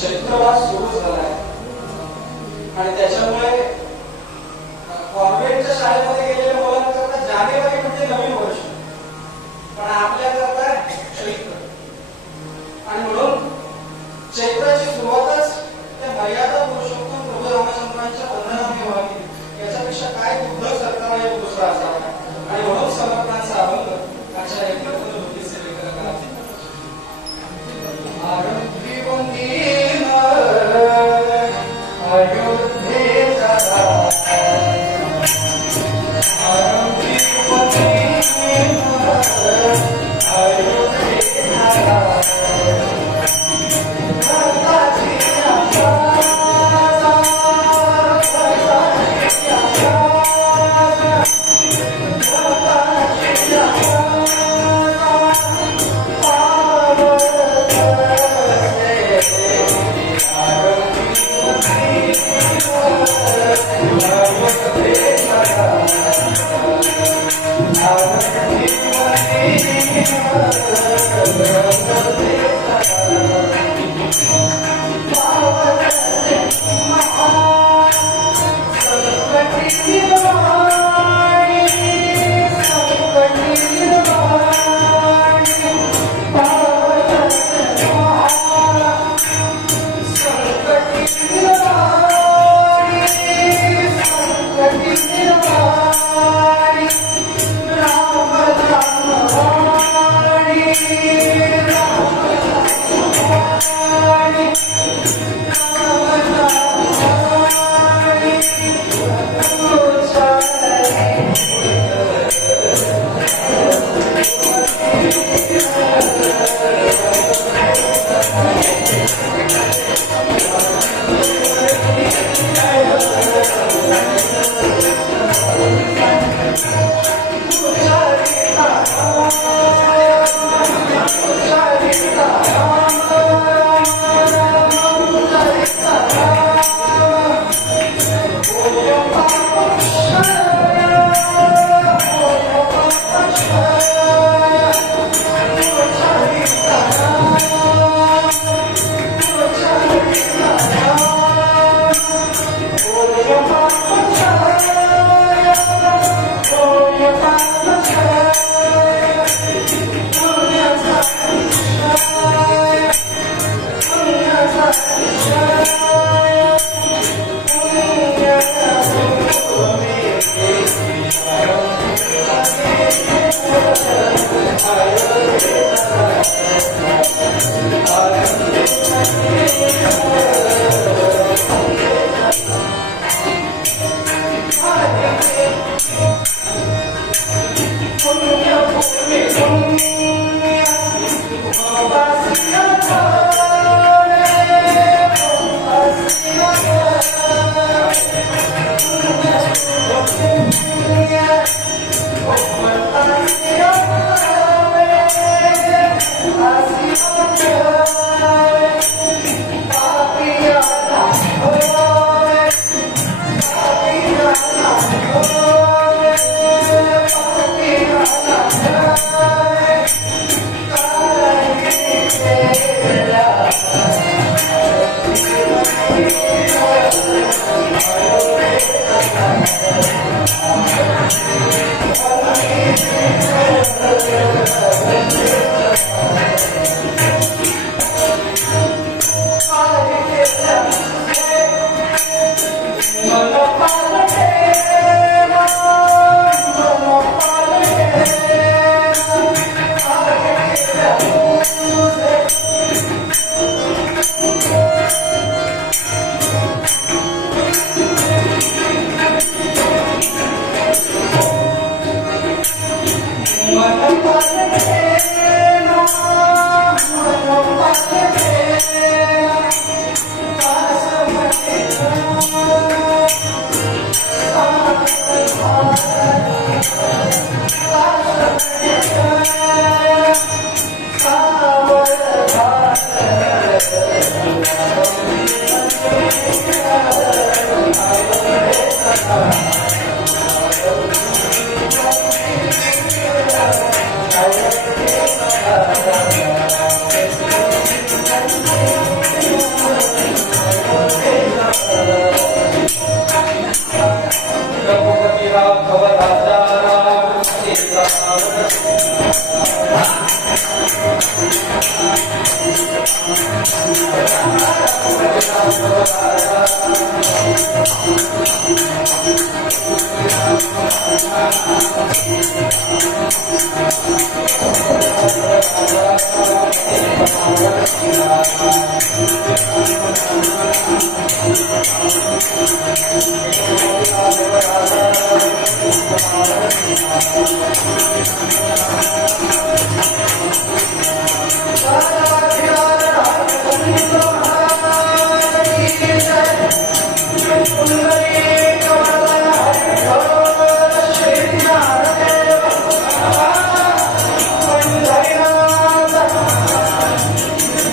चैत्रवास सुरू झालाय आणि त्याच्यामुळे कॉन्व्हेंटच्या शाळेमध्ये गेलेल्या मुलांकरता जानेवारी म्हणजे नवीन वर्ष, पण आपल्याकरता चैत्र. आणि म्हणून चैत्राची सुरुवातच त्या मर्यादा पुरुषोत्तम प्रभू रामचंद्रांच्या बंधनाने व्हावी, याच्यापेक्षा काय बुद्ध सरकार एक दुसरा असावा. आणि म्हणून समर्थांचा अभंग अशा एक होतीचे लेखन करायचे.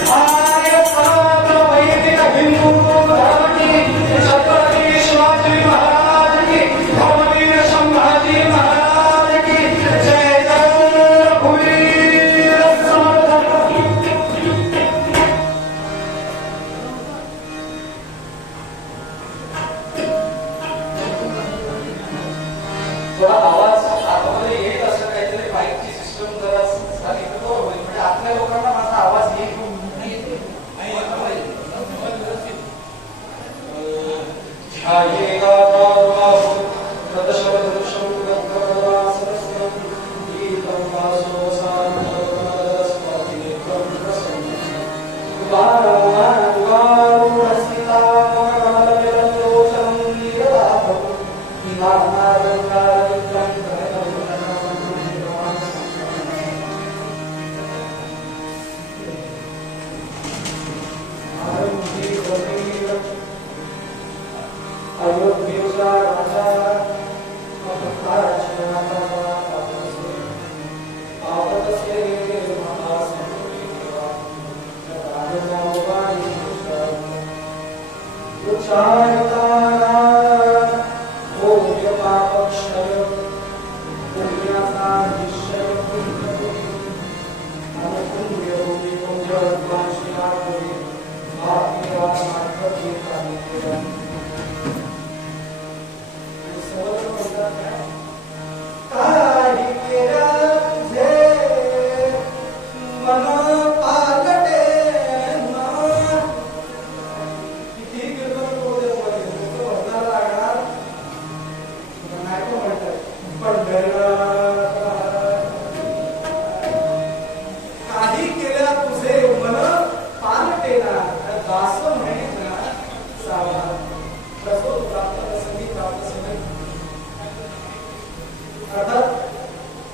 Hare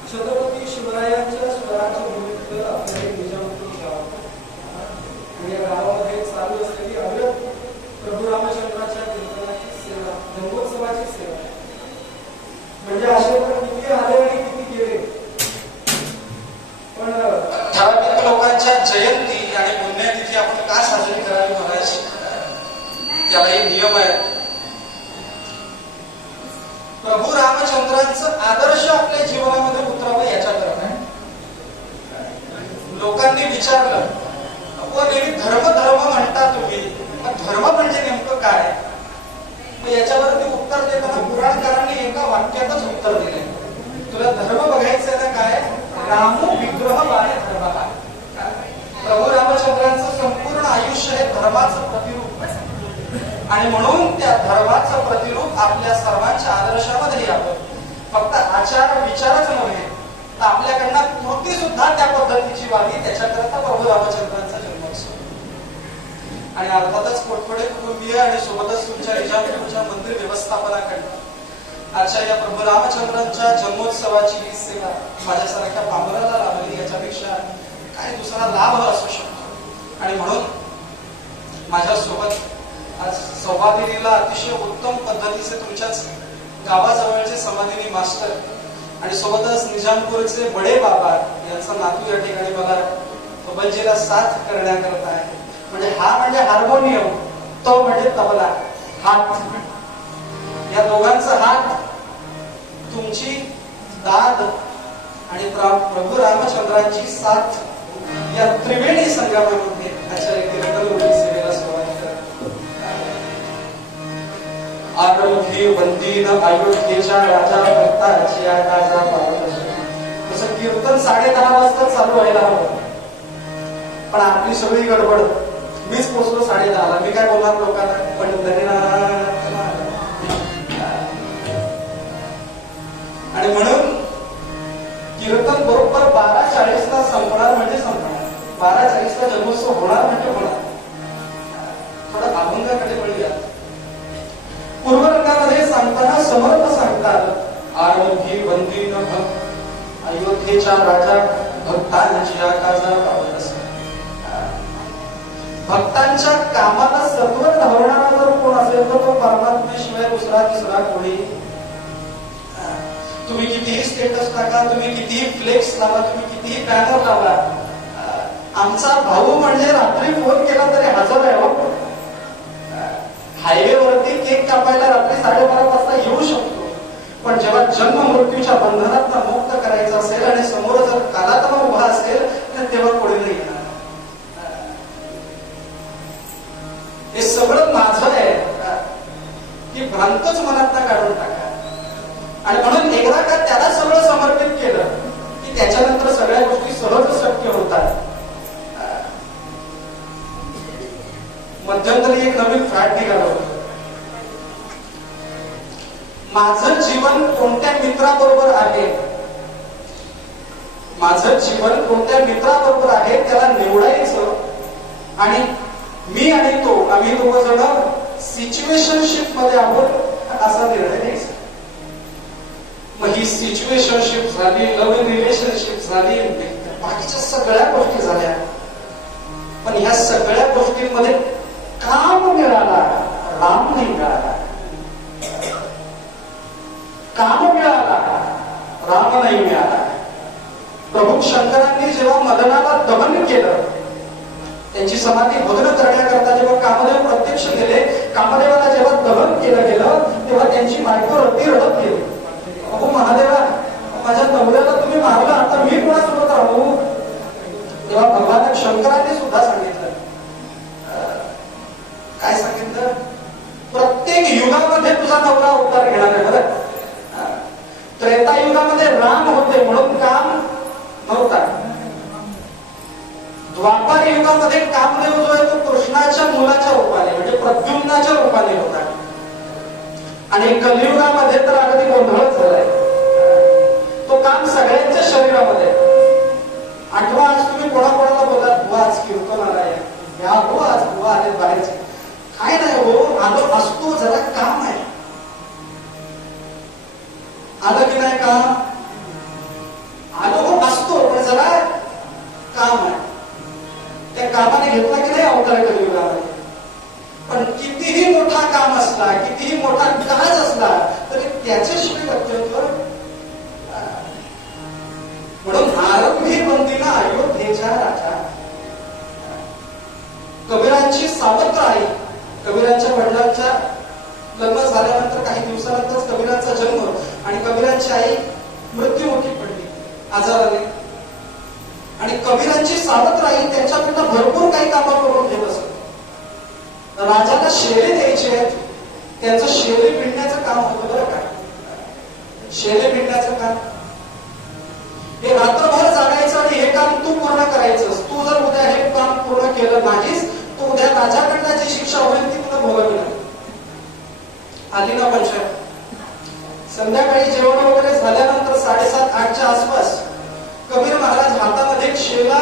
छत्रपती शिवरायांच्या स्वराच्या भूमीतलं आपलं एक निजामपूर गाव आणि या गावामध्ये चालू असलेली अविरत प्रभू रामचंद्राच्या कीर्तनाची सेवा, जन्मोत्सवाची सेवा. म्हणजे असे पण किती आले आणि किती गेले, पण ठराविक लोकांच्या जयंती आणि पुण्यतिथी आपण का साजरी करावी महाराज, त्याला एक नियम आहे. प्रभू रामचंद्रांचं आदर्श आपल्या जीवनामध्ये उतरावं याच्याकरता लोकांनी विचारलं, नेहमी धर्म धर्म म्हणता तुम्ही, धर्म म्हणजे नेमकं काय? याच्यावरती उत्तर देताना पुराणकारांनी एका वाक्यातच उत्तर दिले, तुला धर्म बघायचं ना काय, रामो विग्रह बाणे धर्म काय. प्रभू रामचंद्रांचं संपूर्ण आयुष्य हे धर्माचं प्रतिरूप आहे आणि म्हणून त्या धर्माचं प्रतिरूप आपल्या सर्वांच्या आदर्शामध्ये यावं. फक्त आचार विचारच नव्हे तर आपल्याकडनं कृती सुद्धा त्या पद्धतीची व्हावी, त्याच्याकरता प्रभू रामचंद्रांचा जन्मोत्सव. आणि अर्थातच पोटफोडे कुटुंबीय आणि सोबतच तुमच्या निजामपूरच्या मंदिर व्यवस्थापनाकडनं आजच्या या प्रभू रामचंद्रांच्या जन्मोत्सवाची ही सेवा माझ्यासारख्या पामराला लाभली याच्यापेक्षा काय दुसरा लाभ असू शकतो. आणि म्हणून माझ्यासोबत आज संवादिनीला अतिशय उत्तम पद्धतीचे तुमच्याच गावाजवळचे समाधिनी मास्टर आणि सोबतच निजामपूरचे बडे बाबा यांचा नातू या ठिकाणी मला तबलजीला साथ करण्याकरता आहे. म्हणजे हा म्हणजे हार्मोनियम, तो म्हणजे तबला. हात, या दोघांचा हात तुमची दाद आणि प्रभू रामचंद्रांची साथ या त्रिवेणी संगमामध्ये आचार्य कीर्तन सेवेला सुरुवात आरंभी वंदीन अयोध्येच्या राजा भक्ताची आकाशा पावत. तसं कीर्तन 10:30 वाजता चालू व्हायला हवं, पण आपली सगळी गडबड. मीच पोहोचलो 10:30ला. मी काय बोलणार लोकांना, पण आणि म्हणून कीर्तन बरोबर 12:40ला संपणार म्हणजे संपणार. 12:40ला जन्मोत्सव होणार म्हणजे होणार. थोडं अभंगाकडे वळूया. पूर्वरंगामध्ये सांगताना समर्थ सांगतात, आरंभी वंदीन अयोध्येच्या राजा भक्तांची आकाशा पावत असे. भक्तांच्या कामाला सत्वर धावणारा जर कोण असेल तर तो परमात्म्याशिवाय दुसरा तिसरा कोणी. तुम्ही कितीही स्टेटस टाका, तुम्ही कितीही फ्लेक्स लावा, तुम्ही कितीही बॅनर लावा, आमचा भाऊ म्हणजे रात्री फोन केला तरी हजर आहे. हो, हायवेवरती केक कापायला रात्री 12:30 वाजता येऊ शकतो, पण जेव्हा जन्म मृत्यूच्या बंधनात मुक्त करायचं असेल आणि समोर जर कालात्मा उभा असेल तर तेव्हा कोणी नाही येणार. हे सगळं माझं आहे ही भ्रांतच मनात काढून टाका. आणि म्हणून एकदा का त्याला सगळं समर्पित केलं की त्याच्यानंतर सगळ्या गोष्टी सहज शक्य होतात. मध्यंतरी एक नवीन फॅट निघालं होतं, माझं जीवन कोणत्या मित्राबरोबर आहे, माझं जीवन कोणत्या मित्राबरोबर आहे त्याला निवडायचं आणि मी आणि तो आम्ही दोघ जण सिच्युएशनशिप मध्ये आहोत असा निर्णय घ्यायचा. मग ही सिच्युएशनशिप झाली, लव्ह रिलेशनशिप झाली, बाकीच्या सगळ्या गोष्टी झाल्या, पण ह्या सगळ्या गोष्टींमध्ये काम मिळाला, राम नाही मिळाला. काम मिळाला, राम नाही मिळाला. प्रभू शंकरांनी जेव्हा मदनाला दमन केलं त्यांची समाधी भग्न करण्याकरता जेव्हा कामदेव प्रत्यक्ष गेले, कामदेवाला जेव्हा दहन केलं गेलं तेव्हा त्यांची बायको रडती रडत गेली. अहो महादेवा, माझ्या नवऱ्याला तुम्ही मारलं, आता मी कोणासोबत राहू? तेव्हा भगवान शंकराने सुद्धा सांगितलं. काय सांगितलं? प्रत्येक युगामध्ये तुझा नवरा अवतार घेणार आहे. बरं, त्रेतायुगामध्ये राम होते म्हणून काम नव्हता. द्वापार युगामध्ये कामदेव जो आहे तो कृष्णाच्या मुलाच्या रूपाने म्हणजे प्रद्युम्नाच्या रूपाने होता. आणि कलियुगामध्ये तर अगदी गोंधळच झालाय. तो काम सगळ्यांच्या शरीरामध्ये. आठवा, आज तुम्ही कोणाकोणाला बोला, बुवा आज कीर्तनाला या हो, आज बुवा आले बाहेरचे. काय नाही हो, आलो असतो, जरा काम आहे. आलं की नाही काम? आलो हो असतो, पण जरा काम आहे. त्या कामाने घेतला की नाही अवतार कलियुगामध्ये. पण कितीही मोठा काम असला, कितीही मोठा काज असला तरी त्याच्याशिवाय कर्तव्य. म्हणून आरंभी बंदीला अयोध्येच्या राजा. कबीरांची सावत्र आई, कबीरांच्या वडिलांच्या लग्न झाल्यानंतर काही दिवसानंतर कबीरांचा जन्म आणि कबीरांची आई मृत्युमुखी पडली आजाराने. आणि कबीरांची सावत्र आई त्यांच्याकडनं भरपूर काही कामं करून घेत असत. राजाला शेळे द्यायचे आहेत, त्यांचं शेळे पिळण्याचं काम होतं. बरं का, शेळे पिळण्याचं काम हे रात्रभर जागायचं आणि हे काम तू पूर्ण करायचंस. तू जर उद्या हे काम पूर्ण केलं नाहीस तर उद्या राजाकडनं जी शिक्षा होईल ती तुला भोगावी लागेल. आली ना पंचायत. संध्याकाळी जेवण वगैरे झाल्यानंतर 7:30-8च्या आसपास कबीर महाराज हातामध्ये एक शेला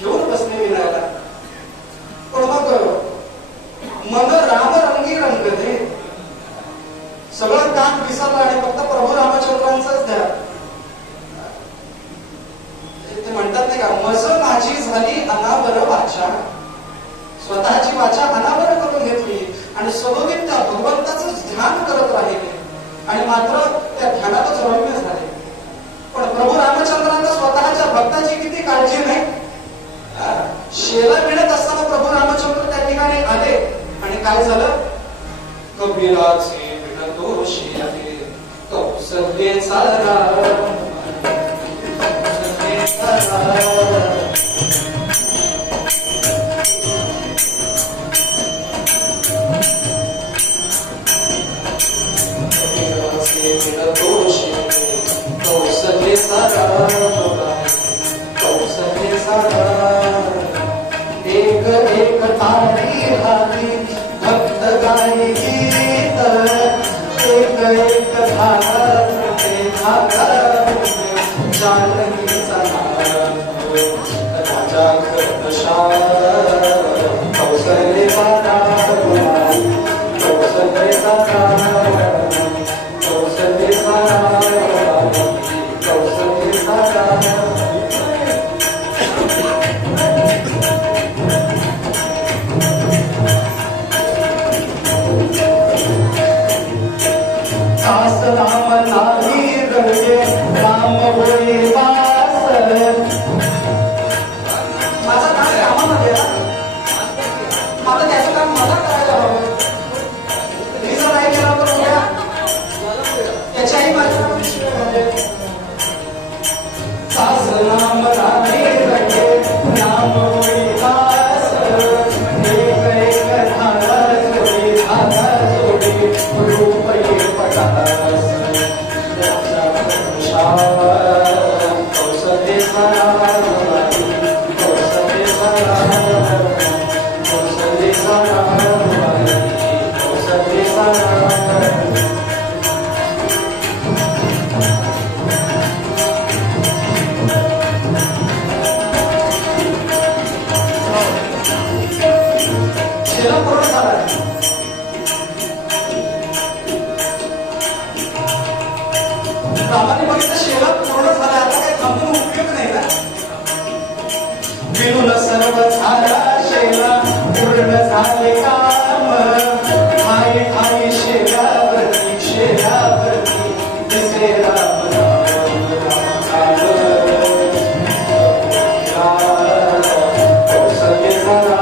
घेऊन बसले विनायला. पण मग मन रामरंगी रंगले. सगळं काम विसरलं आणि फक्त प्रभू रामचंद्रांचाच ध्यान. ते म्हणतात नाही का, मज माझी झाली अनावर वाचा. स्वतःची वाचा अनावर करून घेतली आणि सदोदित त्या भगवंताचंच ध्यान करत राहिले आणि मात्र त्या ध्यानातच रम्य झाले. पण प्रभू रामचंद्रांना स्वतःच्या भक्ताची किती काळजी नाही. शेला मिळत असताना प्रभू रामचंद्र त्या ठिकाणी आले आणि काय झालं? कबीराचे विणतो शेले कौसल्येचा राम. एक एक तारी हाती भक्त गाई गीत. एक एक धागा जानकीचा राजा खरशाल कौशल्येचा कौशल्येचा Sarah.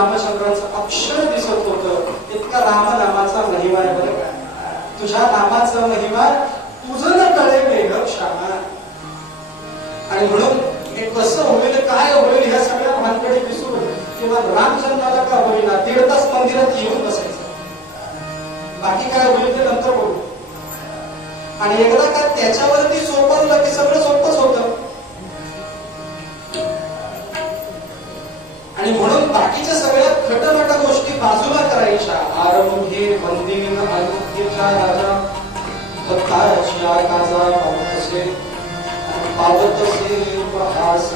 रामचंद्राचं अक्षर दिसत होतं. इतका रामनामाचा महिमा आहे बरं का. तुझ्या नामाचा महिमा तुझं न कळे ग क्षमा. आणि म्हणून हे कसं होईल काय होईल ह्या सगळ्या भानगडी विसरून किंवा रामचंद्राला का होईना 1.5 तास मंदिरात येऊन बसायचं. बाकी काय होईल ते नंतर बोलू. आणि एकदा का त्याच्यावरती सोपवलं की सगळं सोपंच होतं. आणि म्हणून बाकीच्या सगळ्या खटमटा गोष्टी बाजूला करायच्या. आरंभे वंदीन अयोध्येचा राजा भक्ताची आकाजा पावतसे पावतसे उपहास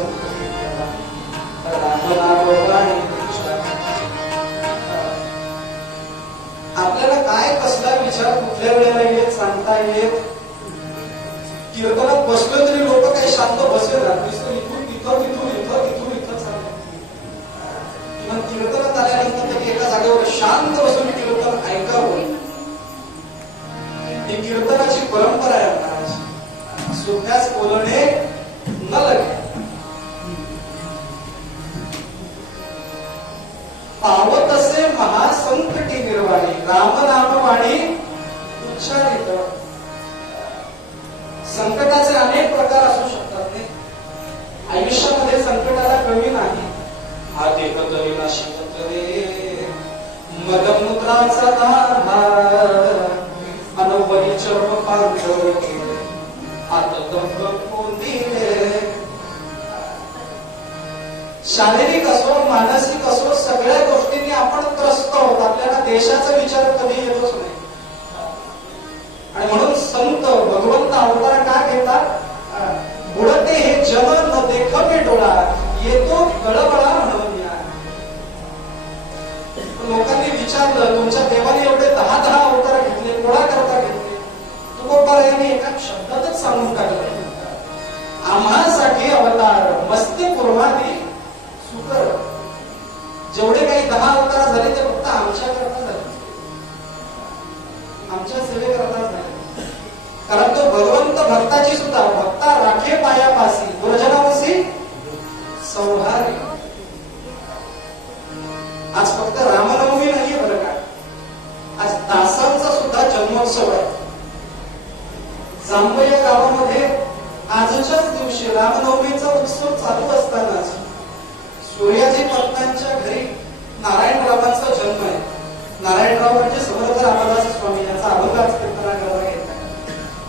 आपल्याला काय कसला विचार कुठल्या वेळेला येत सांगता येत. कीर्तनात बसलो तरी लोक काही शांत बसेल इथून तिथं तिथून इथं तिथून इथं चाललं. मग कीर्तनात आल्यानंतर तरी एका जागेवर शांत बसून कीर्तन ऐकावं. ही कीर्तनाची परंपरा आहे महाराज. सुख्यास बोलणे न लगे. पावतसे महासंकटी निर्वाणी. रामनामवाणी उच्चारित. संकटाचे अनेक प्रकार असू शकतात नाही. आयुष्यामध्ये संकटाला कमी नाही. हा देह तरी नाशिक रे मदमुद्राचा धार अनवरी चर्म पांढर शारीरिक असो मानसिक असो सगळ्या गोष्टींनी आपण त्रस्त आहोत. आपल्याला देशाचा विचार कधी येतोच नाही. आणि म्हणून संत भगवंत अवतार का घेतात. बुडते हे जग न देखवे डोळा येतो गळबळा म्हणून. लोकांनी विचारलं तुमच्या देवाने एवढे 10 अवतार घेतले कोणा करता घेतले. तुकोबारायांनी एका शब्दातच सांगून टाकलं. आम्हासाठी अवतार मस्ती पूर्वादी सुकर. जेवढे काही 10 अवतार झाले ते फक्त आमच्या करता झाले. आमच्या सेवेकरता झाले. कारण तो भगवंत भक्ताची सुद्धा भक्ता राखे पायापासी गुरुजनावसी संहारी. आज फक्त रामनवमी नाहीये बरं का. आज दासांचा सुद्धा जन्मोत्सव आहे. जांभई या गावामध्ये आजच्याच दिवशी रामनवमीचा उत्सव चालू असतानाच सूर्याजी पत्नांच्या घरी नारायणरावांचा जन्म आहे. नारायणराव म्हणजे समर्थ रामदास स्वामी यांचा अभंग आज कीर्तनाकरता घेतला.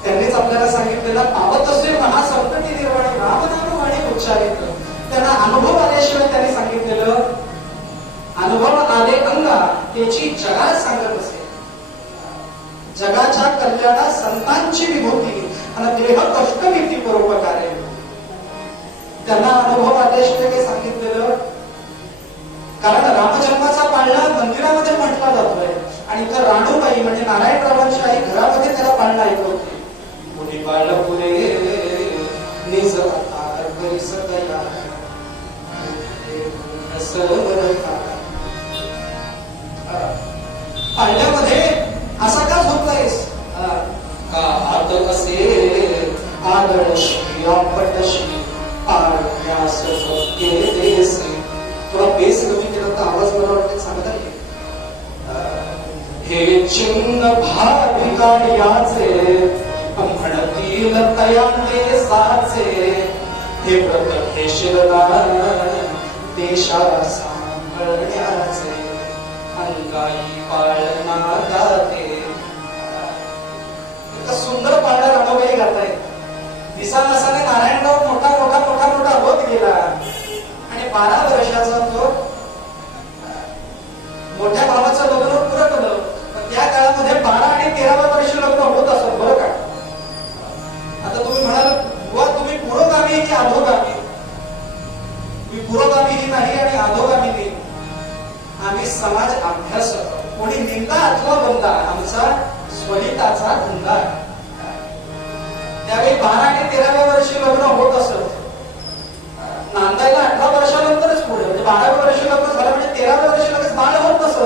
त्यांनीच आपल्याला सांगितलेला पावतसे महासंकटी निर्वाणी रामनामवाणी उच्चारित. त्यांना अनुभव आल्याशिवाय त्यांनी सांगितलेलं अनुभव आले अंगा त्याची जगात सांगत असे. जगाच्या कल्याणात संतांची विभूती आणि देह कष्टभीती परोपकारे. त्यांना अनुभव आल्याशिवाय काही सांगितलेलं. कारण रामजन्माचा पाळणा मंदिरामध्ये म्हटला जातोय आणि तर राणूबाई म्हणजे नारायणरावांची आई घरामध्ये त्याला पाळणा ऐकवते. पुढे पाळणं पुरे निज पाळण्यामध्ये असा का झोपलायस. का हात कसे आदळशी आपटशी पाळण्यास देस. थोडा बेस कमी केला तर आवाज मला वाटतं चांगला आहे. हे चिन्ह भाविकार्याचे म्हणतील तयांते साचे. हे व्रत हे शिरदान देशा सांभाळण्याचे अंगाई पाळणा जाते. सुंदर पाळणा रामबाई गाताय. दिसा नसाने नारायणराव मोठा मोठा मोठा मोठा होत गेला आणि 12 वर्षाचा तो मोठ्या भावाचं लग्न पुरकलं. त्या काळामध्ये 12 आणि 13व्या वर्षी लग्न होत असत बरं का. आता तुम्ही म्हणाल बुवा तुम्ही पुरोगामी की अधोगामी. मी पुरोगामीही नाही आणि अधोगामी नाही. आम्ही समाज अभ्यास कोणी निंदा अथवा बंदा आमचा स्वहिताचा धंदा. त्यावेळी 12 आणि 13व्या वर्षी लग्न होत असत. नांदायला 18 वर्षानंतरच पुढे म्हणजे 12व्या वर्षी लग्न झालं म्हणजे 13व्या वर्षी लगेच बाळ होत नसत.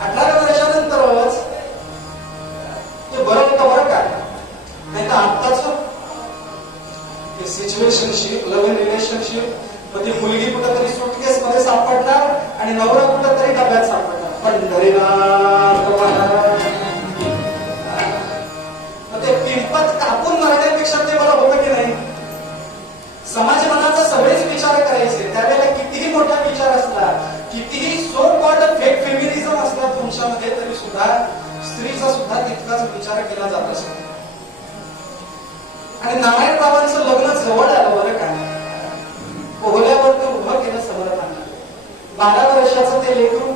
18व्या वर्षानंतरच ते बरं होतं बरं काय. नाही तर आत्ताच सिच्युएशनशिप लव्ह इन रिलेशनशिप मध्ये मुलगी कुठेतरी सुटकेस मध्ये नवरा कुठं तरी डब्यात सापडला. पंढरीनाथ ते पिंपत कापून मारण्यापेक्षा ते बरं होतं की नाही. समाज मनाचा सगळेच विचार करायचे. त्यावेळेला कितीही मोठा विचार असला, कितीही सो कॉल्ड फेक फेमिनिझम असला तुमच्यामध्ये, तरी सुद्धा स्त्रीचा सुद्धा तितकाच विचार केला जात असतो. आणि नारायणरावांचं लग्न जवळ आलं बरं का. पोहल्यावर ते उभं केलं समर्थांना. 12 वर्षाचं ते लेकरू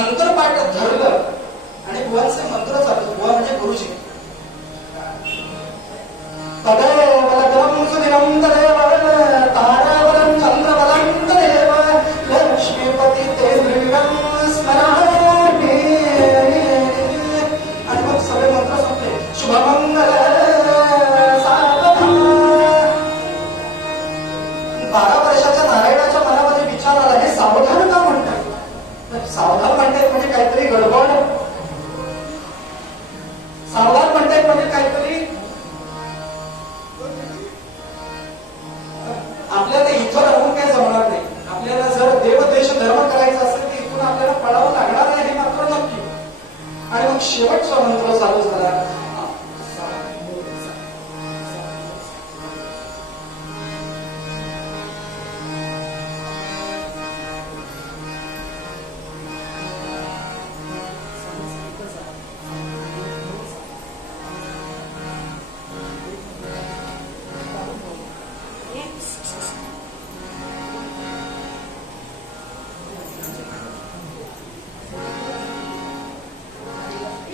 अंतरपाठ धरलं आणि बुवांचे मंत्र चालू. बुवा म्हणजे गुरुजी. तदेव लग्नं सुदिनं तदेव तारावलं चंद्रबलं तदेव लक्ष्मीपती ते दृढं स्मरामि. आणि मग सगळे मंत्र संपले. शुभमंगल सावधान. 12 वर्षाच्या नारायणाच्या मनामध्ये विचार आला, हे सावधान का म्हणतात? सावधान म्हणतात म्हणजे काहीतरी गडबड. सावधान म्हणतात म्हणजे काहीतरी आपल्याला इथं राहून काही जमणार नाही. आपल्याला जर देव देश धर्म करायचा असेल तर इथून आपल्याला पळावं लागणार नाही, हे मात्र नक्की. आणि मग शेवटचा मंत्र चालू झाला.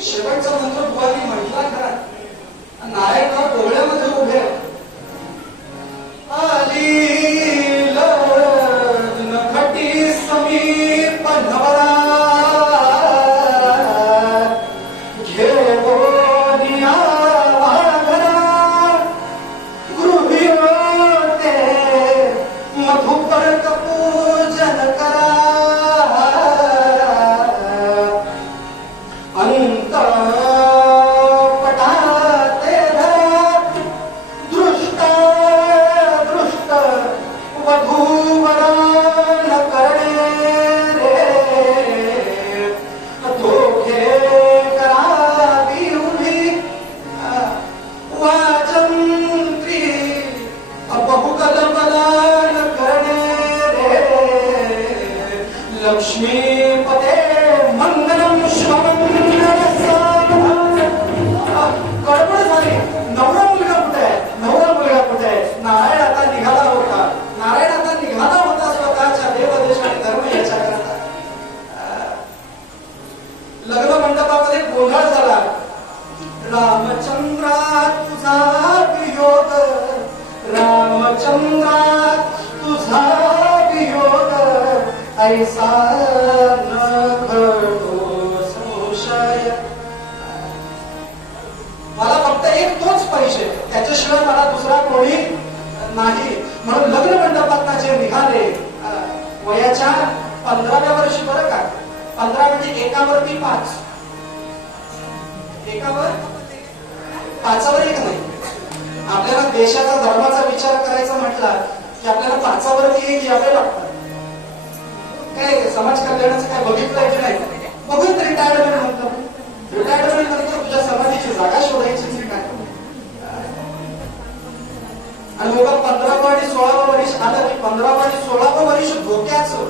शेवटचा मंत्र बुवानी म्हटला खरा. नारायणराव डोळ्यामध्ये उभे. आली लग्न घटी समीप नवरा घेऊन यावा घरा. गृहियोते मधुपर्क पूजन करा. लक्ष्मीपते मंगलम शुभमंगल सावधान. गडबड झाली. नवरा मुलगा कुठे आहे? नवरा मुलगा कुठे आहे? नारायण आता निघाला होता. नारायण आता निघाला होता स्वतःच्या देवदेश आणि धर्म याच्याकरता. लग्न मंडपामध्ये गोंधळ झाला. रामचंद्रा तुझा वियोग, रामचंद्रा तुझा वियोग, ऐसा न घडो संशय. मला फक्त एक तोच पाहिजे, त्याच्याशिवाय मला दुसरा कोणी नाही. म्हणून लग्न मंडपात जे निघाले वयाच्या 15व्या वर्षी, बरं का. 15 म्हणजे एकावरती 5, एकावर 5वर 1 नाही. आपल्याला देशाचा धर्माचा विचार करायचा म्हटला की आपल्याला 5वरती 1 यावे लागतात. काय समाज कल्याणाचं काय बघितलंय की नाही? बघून रिटायरमेंट म्हणतो. रिटायरमेंट नंतर तुझ्या समाधीची जागा शोधायची काय. आणि बघा 15वं आणि 16वं वर्ष आलं की 15वं आणि 16वं वर्ष धोक्याचं.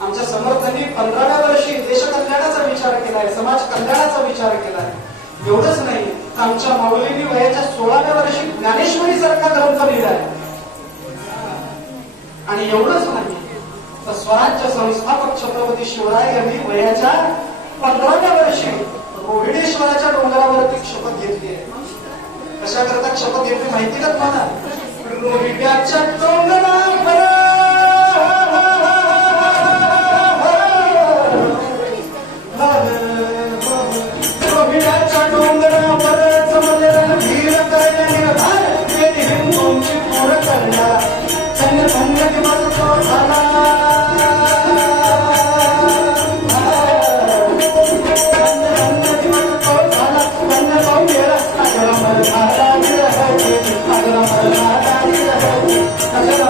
आमच्या समर्थांनी 15व्या वर्षी देश कल्याणाचा विचार केलाय, समाज कल्याणाचा विचार केलाय. एवढंच नाही, आमच्या माऊलींनी वयाच्या 16व्या वर्षी ज्ञानेश्वरी सारखा ग्रंथ लिहिलाय. आणि एवढंच नाही, स्वराज्य संस्थापक छत्रपती शिवराय यांनी वयाच्या 15व्या वर्षी रोहिणेश्वराच्या डोंगरावरती शपथ घेतली आहे. कशा करता शपथ घेतली माहिती का तुम्हाला? रोहिण्याच्या डोंगरावर रोहिण्याच्या डोंगरावर जमलेला वीर करण्या निर्धार हिंदूंची पूर करण्या धन्य धन्य दिवस तो झाला. Gracias.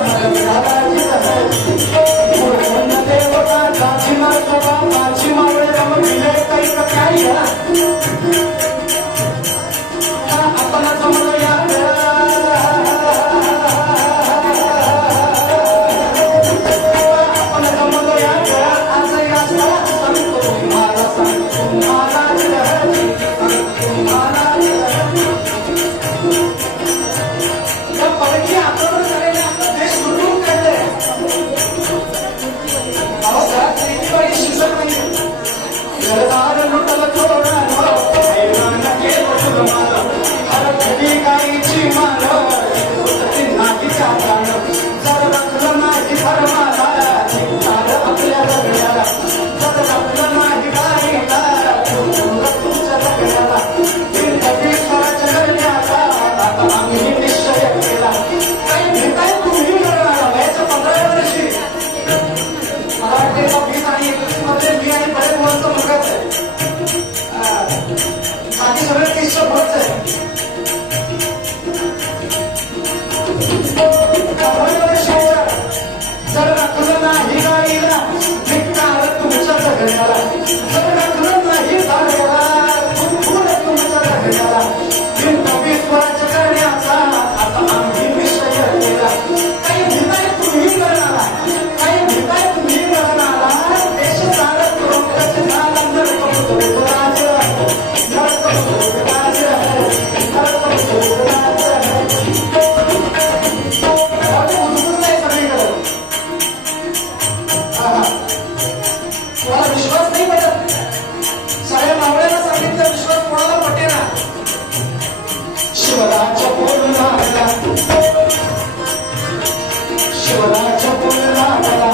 स्वराज्य बोलला मला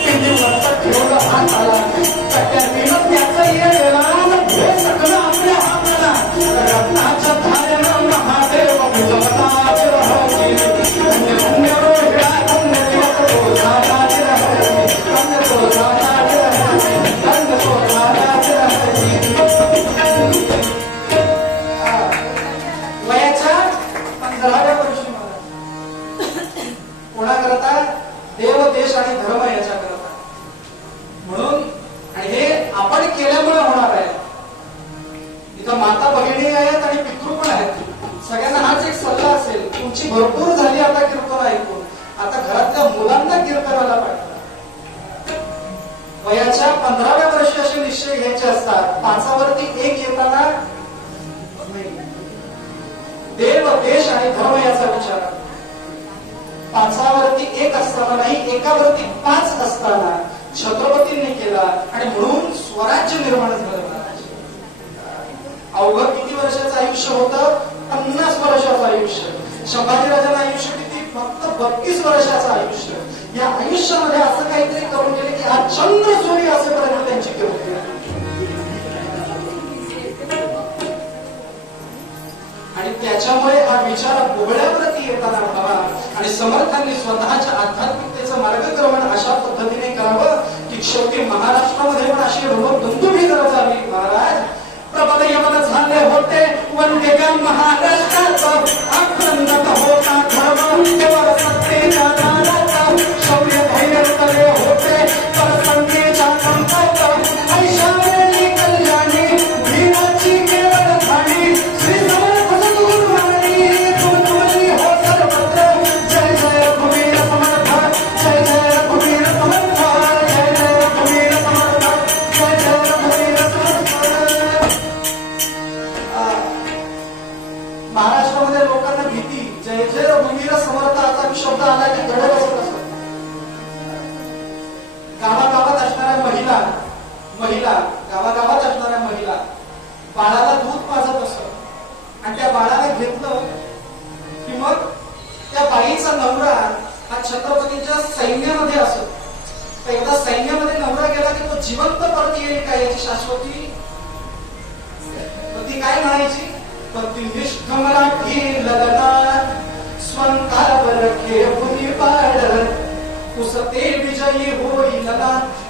पिंडीवर ठेवलं हाताला कट्यातीनं त्याचं येडला हे सगळं आपल्या हाताला रत्नाच्या धारेनं महादेव जगताच रहती धन्य धन्य रोहिळा धन्य दिवस तो झालाच रहती धन्य तो झालाच रहती धन्य तो झालाच रहती. वयाच्या 15व्या वर्षी कोणाकरता देव देश आणि धर्म याच्या करता म्हणून आणि हे आपण केल्यामुळे होणार आहे. इथं माता भगिनी आहेत आणि पितृ पण आहेत. सगळ्यांना हाच एक सल्ला असेल तुमची भरपूर झाली आता कीर्तन ऐकून आता घरातल्या मुलांना कीर्तनाला पाठवा. वयाच्या 15व्या वर्षी असे निश्चय घ्यायचे असतात. 5वरती 1 येताना देव देश आणि धर्म याचा विचार 5वरती 1 असताना नाही 1वरती 5 असताना छत्रपतींनी केला आणि म्हणून स्वराज्य निर्माण झालं. अवघड किती वर्षाचं आयुष्य होतं 50 वर्षाचं आयुष्य. संभाजीराजांचं आयुष्य किती फक्त 32 वर्षाचं आयुष्य. या आयुष्यामध्ये असं काहीतरी करून गेले की हा चंद्र सूर्य असेपर्यंत त्यांची कीर्ती. आणि त्याच्यामुळे हा विचार बोबड्यावरती येताना व्हावा आणि समर्थांनी स्वतःच्या आध्यात्मिकतेचं मार्गक्रमण अशा पद्धतीने करावं की शेवटी महाराष्ट्रामध्ये पण अशी रणदुंदुभी करत आली. महाराज प्रबल यमन झाले होते वंदेगा महाराष्ट्रात आक्रंदक होता धर्म केवळ सत्तेच्या नादात शौर्य धैर्य तले होते परसंगीच्या कंपात ऐशा वेळी कल्याणी वीराची केवळ धाणी श्री समर्थ सद्गुरुवाणी तुमची हो सर्वत्र जय जय रघुवीर समर्थ जय जय रघुवीर समर्थ जय जय रघुवीर समर्थ जय जय रघुवीर समर्थ. महाराष्ट्रामध्ये लोकांना भीती जय जय रघुवीर समर्थ असा शब्द आला की घडत असत असत. गावागावात असणाऱ्या महिला गावागावात असणाऱ्या महिला बाळाला दूध पाजत असत आणि त्या बाळाला घेतलं की मग त्या बाईचा नवरा हा छत्रपतीच्या सैन्यामध्ये असत. एकदा सैन्यामध्ये नवरा गेला की तो जिवंत परत येईल का याची शाश्वती. ती काय म्हणायची निष्ठ मराठी ललना स्वंकावर घेऊन पाडत पुसते विजयी होईल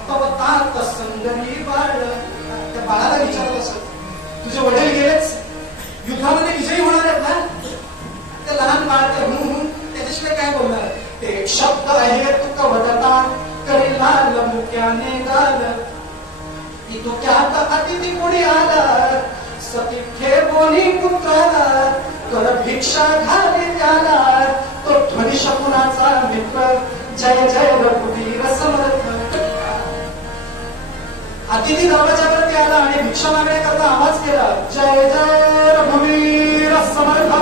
पवतात संगरी बाळ. त्या बाळाला विचारत असत तुझे वडील गेलेच युद्धामध्ये विजयी होणार आहेत ना. ते लहान बाळ ते त्याच्याशिवाय काय बोलणार. ते शब्द आहे तू कवटता करे लाल मुक्याने गाल इतुक्यात अतिथी कोणी आला सतिठे बोनी पुत्राला कर भिक्षा घाले त्याला तो ध्वनी शकुनाचा मित्र जय जय रघुवीर समर्थ. अतिथी दरवाजावरती आला आणि भिक्षा मागण्याकरता आवाज केला जय जय रघुवीर समर्थ.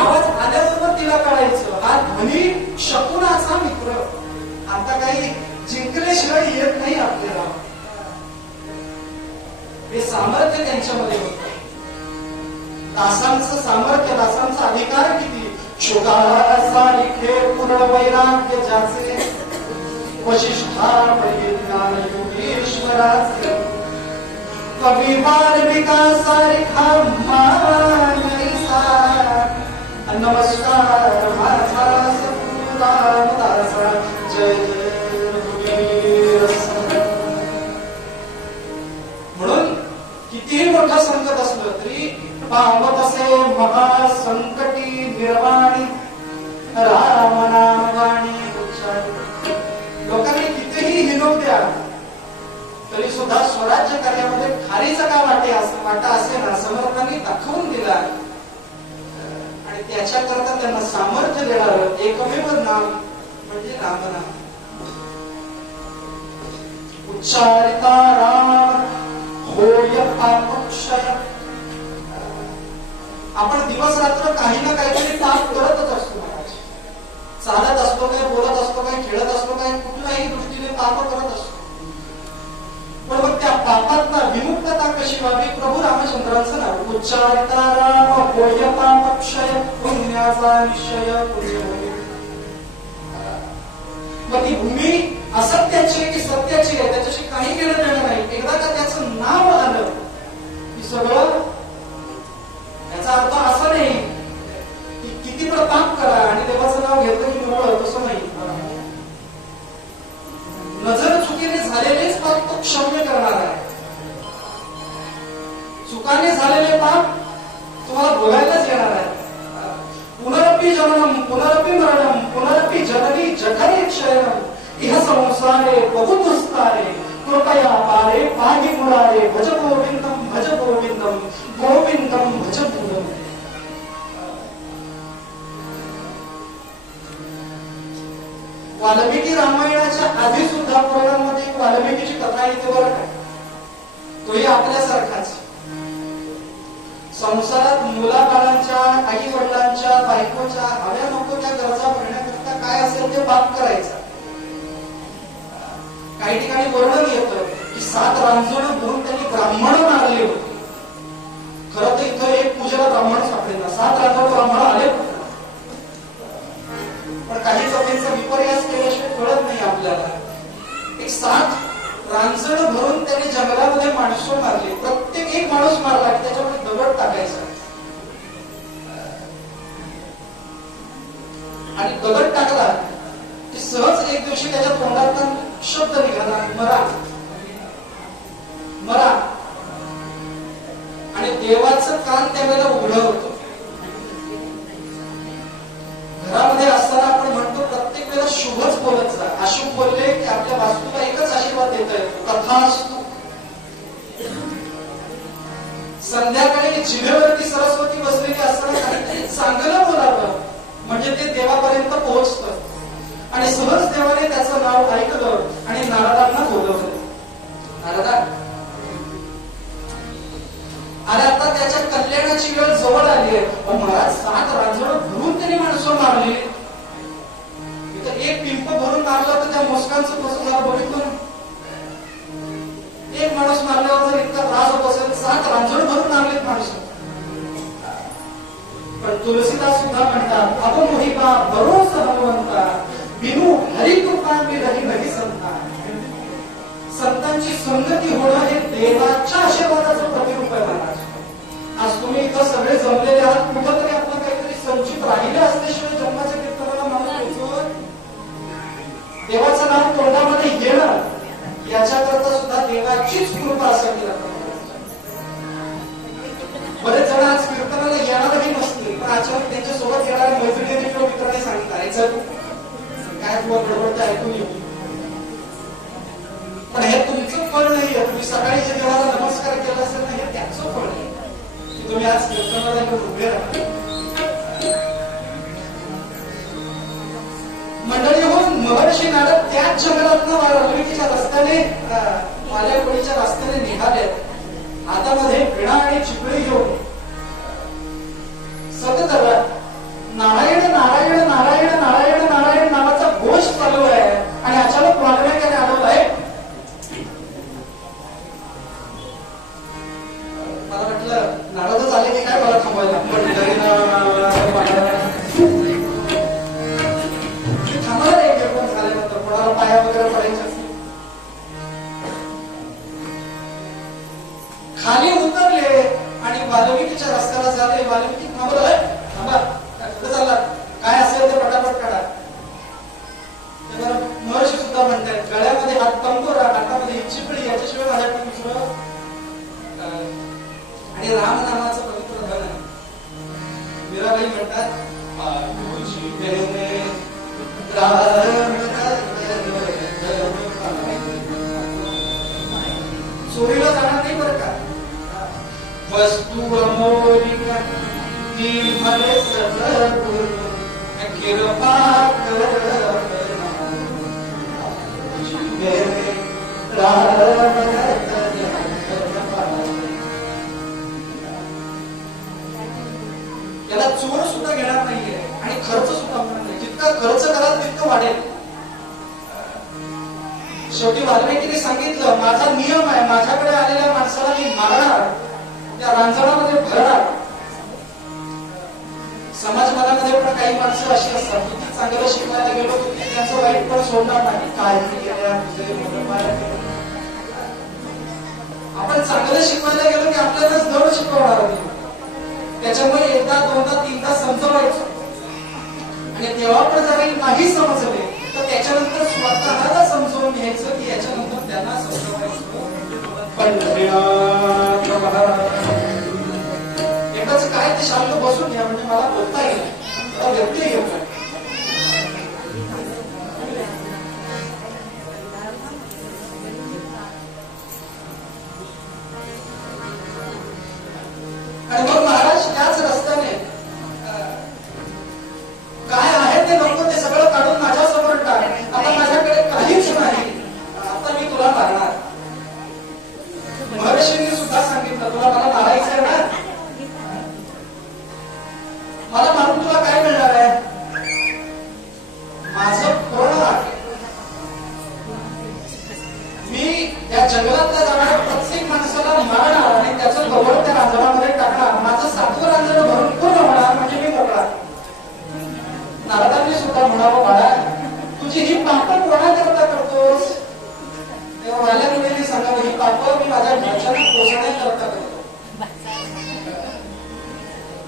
आवाज आल्याबरोबर तिला कळायचं हा ध्वनी शकुनाचा मित्र. आता काही जिंकल्याशिवाय येत नाही आपल्याला. हे सामर्थ्य त्यांच्यामध्ये होतं. दासांचं सामर्थ्य दासांचा अधिकार किती. शुकासारिखे पूर्ण वैराग्य ज्याचे वशिष्ठा ज्ञान योगेश्वराचे कवी वाल्मिका सारिखा मानैसा. नमस्कार माझा सद्गुरुदासा जय जय रघुवीर समर्थ. म्हणून कितीही मोठं संकट असलं तरी पावत असे महासंकटी निर्वाणी राम नामवाणी उच्चारी. लोकांनी कितीही हिनव द्या तरी सुद्धा स्वराज्य कार्यामध्ये खारीचा का वाटा असे ना समर्थांनी दाखवून दिला आणि त्याच्याकरता त्यांना सामर्थ्य देणारं एकमेव नाम म्हणजे रामनाम. उच्चारिता राम होय पापक्षय. आपण दिवस रात्र काही ना काहीतरी पाप करतच असतो. चालत असतो काय बोलत असतो काय खेळत असतो काय कुठल्याही दृष्टीने पाप करत असतो. पण मग त्या पापातला विमुक्तता कशी व्हावी प्रभू रामचंद्रांचं नाव उच्चारिता राम होय पापक्षय पुण्याचा निश्चय पुण्य. मग ती भूमी असत्याची आहे की सत्याची आहे त्याच्याशी काही घेणं देणं नाही. एकदा का त्याचं नाव आलं की सगळं. याचा अर्थ असा नाही की किती पण पाप करा आणि देवाचं नाव घेतलं की मोकळं, तसं नाही. नजर चुकीने झालेलेच पाप तो क्षम्य करणार आहे. चुकाने झालेले पाप तुम्हाला बोलायलाच येणार आहे. पुनरपि जननम पुनरपि मरणम पुनरपि जननी जठरे क्षयनम इह संसारे बहुदुस्तारे कृपया पारे पाहि मुरारे भज गोविंदम गोविंदम भज पूरम. वाल्मिकी रामायणाच्या आधी सुद्धा पुराणांमध्ये एक वाल्मिकीची कथा येते बरं का. तोही आपल्यासारखाच संसारात मुलाबाळांच्या आई वडिलांच्या बायकोच्या हव्या नको त्या गरजा भरण्याकरता काय असेल ते पाप करायचा. काही ठिकाणी वर्णन येतं की 7 रांजण भरून त्यांनी ब्राह्मण मारले होते. खरं तर इथं एक पूजेला ब्राह्मण सापडेल, 7 रांजण ब्राह्मण आले. पण काही कथेचा विपर्यास केल्याशिवाय कळत नाही आपल्याला. एक 7 रांजण भरून त्याने जंगलामध्ये माणसं मारली. प्रत्येक एक माणूस मारला की त्याच्यामध्ये दगड टाकायचा आणि दगड टाकला की सहज एक दिवशी त्याच्या तोंडातून शब्द निघाला, मरा मरा. आणि देवाचं कान त्यावेळेला उघडं होतं. घरामध्ये असताना आपण म्हणतो प्रत्येक वेळेला शुभच बोलत जा. अशुभ बोलले की आपल्या वास्तूला एकच आशीर्वाद देता येतो, तथास्तु. संध्याकाळी जिभेवरती सरस्वती बसलेली असताना काहीतरी चांगलं बोलावं म्हणजे ते देवापर्यंत पोहोचतं. आणि सहज देवाने त्याचं नाव ऐकलं आणि नारदांना बोलवलं. नारदा, आणि आता त्याच्या कल्याणाची वेळ जवळ आली आहे. महाराज 7 रांजण भरून त्यांनी माणसं मारली. एक पिंप भरून मारलं तर त्या मोस्कांचं कसं झालं बघितलं. एक माणूस मारल्यावर जर इतका त्रास होत असेल, 7 रांजण भरून मारलेत माणसं. पण तुलसीदास सुद्धा म्हणतात अपमोहिता भरोस भगवंता बिनु हरिकृपा विरही नाही संता. संतांची संगती होणं हे देवाच्या आशीर्वादाचं प्रतिरूप आहे महाराज. आज तुम्ही इथं सगळे जमलेले आहात, कुठंतरी आपलं काहीतरी संचित राहिले असल्याशिवाय जन्माच्या कीर्तनाला माणूस पोहोचवत. देवाचं नाव तोंडामध्ये येणं याच्याकरता सुद्धा देवाचीच कृपा असावी लागते. बरेच जण आज कीर्तनाला येणारही नसतील, पण अचानक त्यांच्यासोबत येणाऱ्या मैत्रिणी किंवा मित्रांनी सांगितलं चल काय तुला बरोबर ऐकून येऊ. पण हे तुमचं फळ नाहीये. तुम्ही सकाळी जे देवाला नमस्कार केला असेल ना, हे त्याचं फळ आहे की तुम्ही आज कीर्तनाला उभे राहा. मंडळी होऊन महर्षी नारद त्याच जंगलातनं वाल्मिकीच्या रस्त्याने वाल्याकोळीच्या रस्त्याने निघाले. हातामध्ये वीणा आणि चिपळी घेऊन सतत नारायण नारायण नारायण नारायण नारायण नावाचा घोष चालू आहे. आणि अचानक वाल्मिकीने आढळलंय. मला म्हटलं नारदच आले की काय मला थांबवायला. थांबायला एक पण झाल्यानंतर कोणाला पाया वगैरे पडायच्या खाली उतरले आणि वाल्मिकीच्या रस्त्याला झाले. वाल्मिकी थांबलं, थांबा कुठे चालला, काय असेल ते पटापट काढा. महर्षी सुद्धा म्हणतात गळ्यामध्ये हात तंबोरा, हातामध्ये चिपळी, याच्याशिवाय माझ्याकडे दुसरं. आणि राम नामाचं पवित्र धन आहे. मीराबाई म्हणतात चोरीला जाणार नाही बरं का. वस्तू अमोलिका ती म्हणे सद्गुरु कृपा कर याला चोर सुद्धा घेणार नाहीये आणि खर्च सुद्धा होणार नाही. जितका खर्च कराल तितकं वाढेल. शेवटी वाल्मिकीने सांगितलं माझा नियम आहे, माझ्याकडे आलेल्या माणसाला मी मारणार, त्या रांजणामध्ये भरणार. समाजमनामध्ये पण काही माणसं अशी असतात की चांगलं शिकवायला गेलो की त्यांचं वाईट पण सोडणार नाही. काय केलं आपण चांगलं शिकवायला गेलो की आपल्याला जड शिकवणार होती. त्याच्यामुळे एकदा दोनदा तीनदा समजवायचं आणि तेव्हा पण जर नाही समजले तर त्याच्यानंतर स्वतःला समजवून घ्यायचं की याच्यानंतर त्यांना समजवायचं. एकदाच काय ते शांत बसून घ्या म्हणजे मला बोलता येईल व्यक्ती घेऊन. आणि मग महाराज त्याच रस्त्याने काय आहे ते नको ते सगळं काढून माझ्यासमोर टाक. आता माझ्याकडे काहीच नाही, आता मी तुला मारणार. महर्षींनी सुद्धा सांगितलं तुला मला मारायचंय ना, मला मारून तुला काय मिळणार आहे? माझं पूर्ण आहे. मी या जंगलातल्या जाणाऱ्या प्रत्येक माणसाला मारणार आणि त्याचं गवळ त्या रांजणामध्ये टाकणार. माझं 7वं रांजण भरून पूर्ण होणार म्हणजे मी मोकळा. नारदांनी सुद्धा म्हणावं बाळा तुझी ही पापं कोणाकरता करतोस? तेव्हा माझ्या मुलींनी सांगावं ही पापं मी माझ्या घरच्यांना पोचण्याकरता करतो.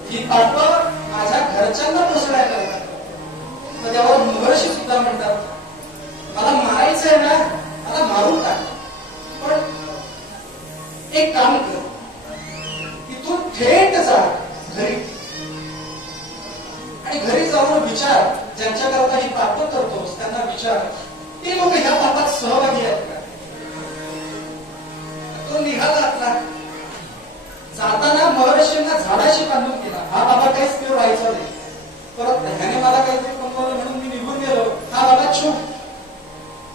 ही पापं माझ्या घरच्यांना पोचण्याकरता. तर तेव्हा महर्षी सुद्धा म्हणतात मला मारायचंय ना, मला मारून टाक, पण एक काम कर, इथून थेट जा घरी आणि घरी जाऊन विचार ज्यांच्याकरता ही पापं करतोस त्यांना विचार ते लोक ह्या पापात सहभागी आहेत का? तो निघाला आपला. जाताना महर्षींना झाडाशी बांधून केला. हा बाबा काही स्थिर व्हायचा नाही. परत ह्याने मला काहीतरी कमवलं म्हणून मी निघून गेलो. हा बाबा चूप,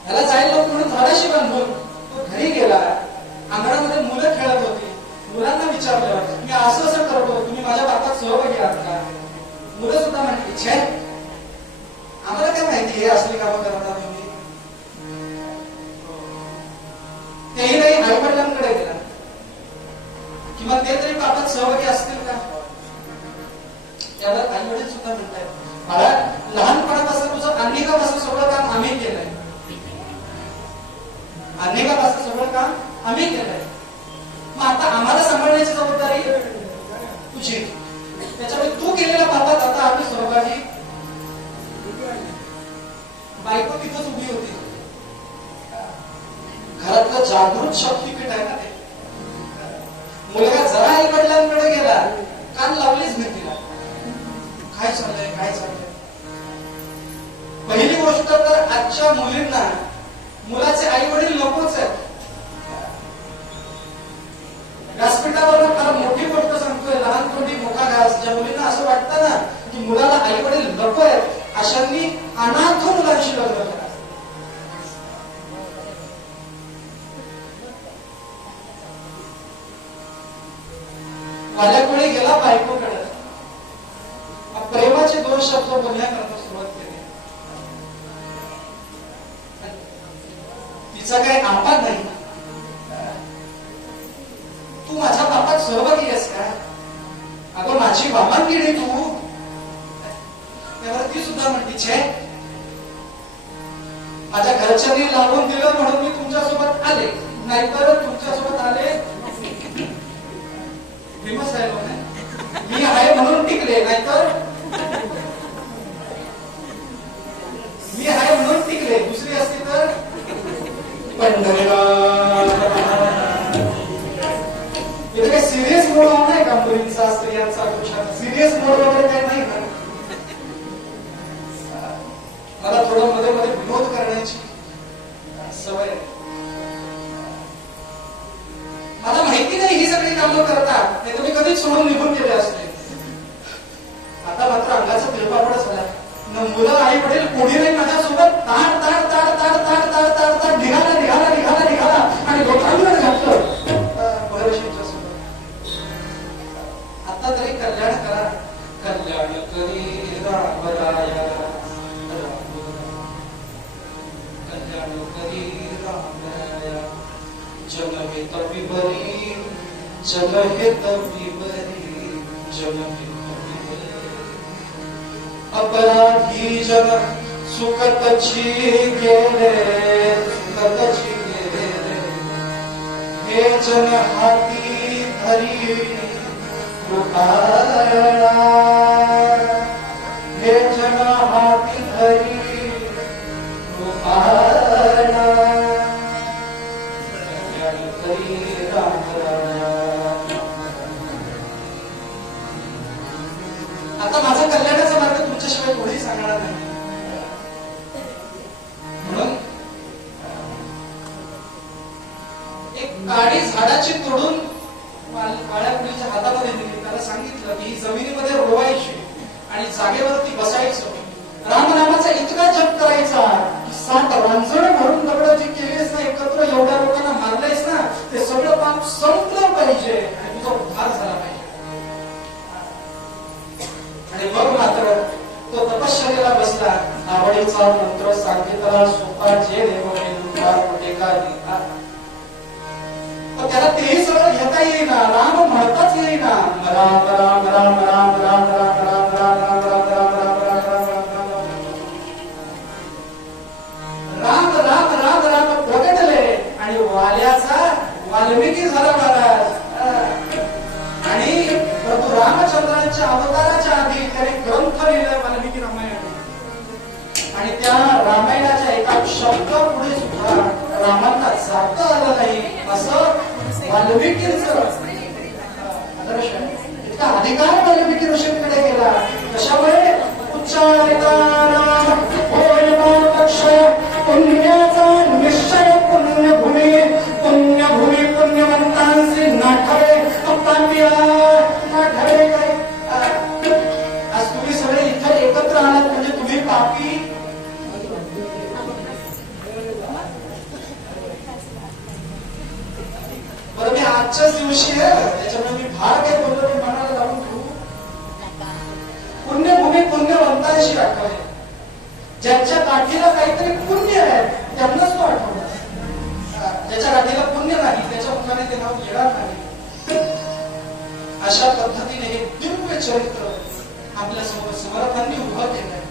ह्याला जायला नको म्हणून झाडाशी बांधून तो घरी गेला. अंगणामध्ये मुलं खेळत होती. मुलांना विचारलं मी असं असं करतो, तुम्ही माझ्या बापात सहभागी आहात का? मुलं सुद्धा म्हणली छे आम्हाला काय माहिती हे असली कामं करता तुम्ही. तेही नाही आईवडिलांकडे गेला किंवा ते तरी बापात सहभागी असतील का? त्यावर आई वडील सुद्धा म्हणतात मला लहानपणापासून तुझं अन्निकापासून सगळं काम आम्ही केलंय. अन्निकापासून सगळं काम आम्ही केलंय. मग आता आम्हाला सांभाळण्याची जबाबदारी तुझी. त्याच्यामुळे तू केलेल्या पापात आता आम्ही सहभागी. बायको तिथंच उभी होती. घरातलं जागृत शक्तीपीठ आहे ना ते. मुलगा जरा आई वडिलांकडे गेला कान लावलीच भीतीला. काय चाललंय काय चाललंय. पहिली गोष्ट तर आजच्या मुलींना मुलाचे आई वडील नकोच आहेत. व्यासपीठावर फार मोठी गोष्ट सांगतोय लहान तोंडी मोठा घास. ज्या मुलींना असं वाटतं ना की मुलाला आई वडील नको आहेत अशांनी अनाथ मुलांशी लग्न करा. माझ्याकडे गेला बायकोकडे प्रेमाचे 2 शब्द बोलण्याकरता सुरुवात केली. तिचा काही आपात नाही. तू माझ्या बापात सहभागी आहेस का? अगं माझी वामानगिरी तू. त्यावर ती सुद्धा म्हणते छे माझ्या घरच्यांनी लावून दिलं म्हणून मी तुमच्यासोबत आले, नाहीतर तुमच्यासोबत आले फेमस आहे लोक. मी आहे म्हणून टिकले, नाहीतर मी आहे म्हणून टिकले. दुसरी असती तर इथे काही सिरियस मोड नाही का मुलींचा स्त्रियांचा सिरियस मोड वगैरे काही नाही का? मला थोडं मध्ये मध्ये विनोद करण्याची सवय आहे. मला माहिती नाही ही सगळी कामं करतात, नाही तर मी कधीच सोडून निघून गेले असते. आता मात्र अंगाचा तिळपापड झाला. मुलं आई वडील कोणी नाही माझ्यासोबत ताड ताड ताड ताड ताड ताड ताड ताड निघाला निघाला निघाला निघाला आणि लोकांना घातलं महर्षींच्या सोबत. आता तरी कल्याण करा. कल्याण करी रामराया कल्याण करी रामराया जनहित विभरी जनहित विभरी जनहित विभरी अपराधी जन सुखतची गेले, सुखतची गेले, हे जन हाती धरी कृपाळा, हे जन हाती धरी कृपाळा, तरी राम. आता माझा कल्याणाचा मार्ग तुमच्याशिवाय कोणी सांगणार नाही. म्हणून एक काडी झाडाची तोडून काळ्या मुलीच्या हातामध्ये दिली. त्याला सांगितलं की ही जमिनीमध्ये रोवायची आणि जागेवरती बसायचं. रामनामाचा इतका जप करायचा की 7 रांजण भरून दगड जी केलीस ना एकत्र, एवढ्या लोकांना मारलंयस ना, ते सगळं पाप संपलं पाहिजे आणि तुझा उद्धार झाला पाहिजे. आणि मग मात्र तो तपश्चर्येला बसला. आवडीचा मंत्र सांगितला सोपा जे देव कुठे का लिहा. त्याला तेही सगळं घेता येईना, राम म्हणताच येईना. राम राम राम राम राम राम राम राम राम राम राम राम राम राम राम प्रगटले आणि वाल्याचा वाल्मिकी झाला महाराज. आणि प्रभू रामचंद्रांच्या अवताराच्या आधी त्याने ग्रंथ लिहिला वाल्मिकी रामायण. आणि त्या रामायणाच्या एका शब्द पुढे सुद्धा रामांना जाता आलं नाही असं वाल्मिकींचं आदर्श आहे. इतका अधिकार वाल्मिकी ऋषींकडे गेला. कशामुळे? उच्चारिता पुण्याचा निश्चय पुण्यभूमी, पुण्यभूमी पुण्यवंतांचे नाठरे नाठरे काय. आज तुम्ही सगळे इथे एकत्र आलात म्हणजे तुम्ही पापी. बरं मी आजच्याच दिवशी आहे त्याच्यामुळे मी फार काही बोललो मी मनाला लावून घेऊ. पुण्यभूमी पुण्यवंतांशी आठवण. ज्यांच्या गाठीला काहीतरी पुण्य आहे त्यांनाच तो आठवणार. ज्याच्या गाठीला पुण्य नाही त्याच्या मुखाने ते नाव येणार नाही. अशा पद्धतीने हे दिव्य चरित्र आपल्या समोर समर्थांनी उभं केलंय.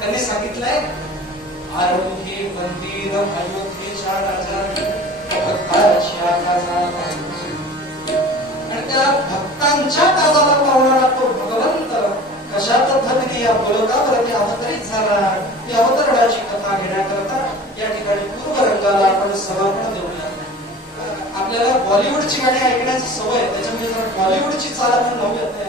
त्यांनी सांगितलंय आरोग्य मंदिर अयोध्येच्या राजाने आणि त्या भक्तांच्या काजाला पावणारा तो भगवंत कशा पद्धतीने या बोलकावरती अवतरित झाला या अवतरणाची कथा घेण्याकरता या ठिकाणी पूर्वरंगाला आपण समर्पण देऊया. आपल्याला बॉलिवूडची गाणी ऐकण्याची सवय, त्याच्यामुळे जर बॉलिवूडची चाल आपण लावूयात.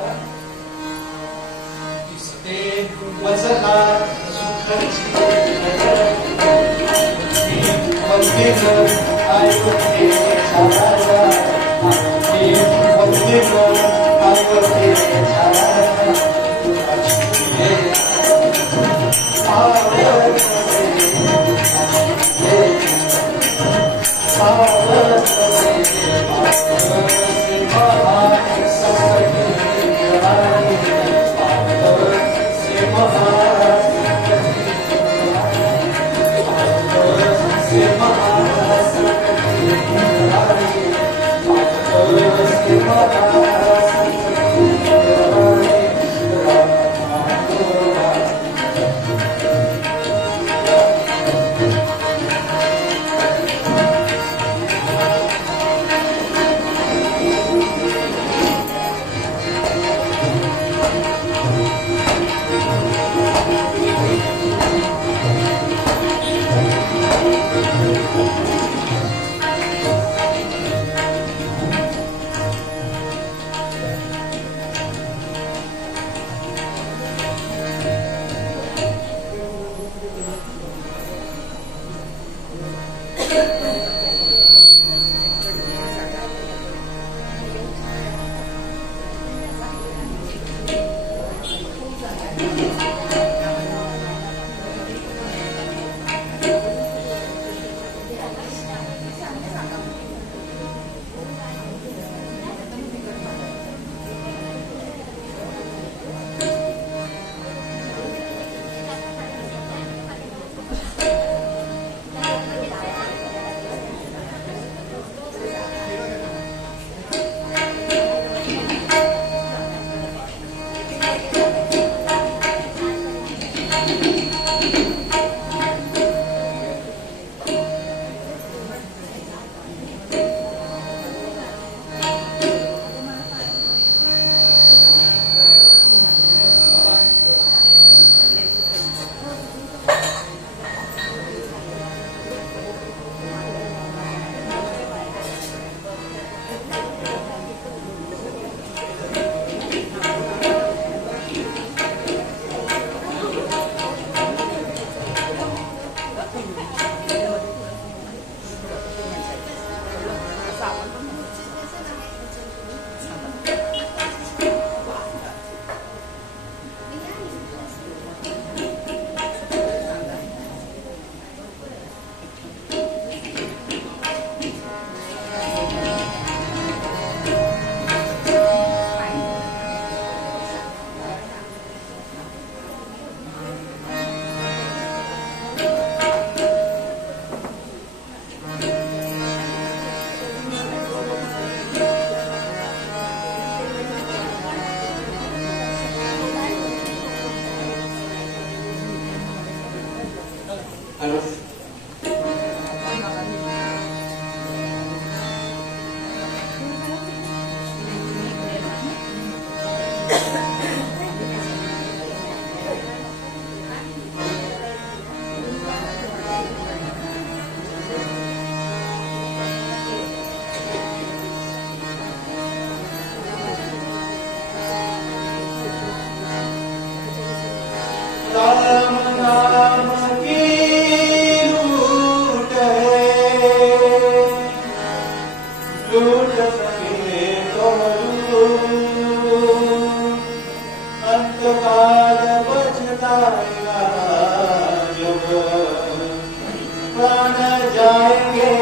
जाएंगे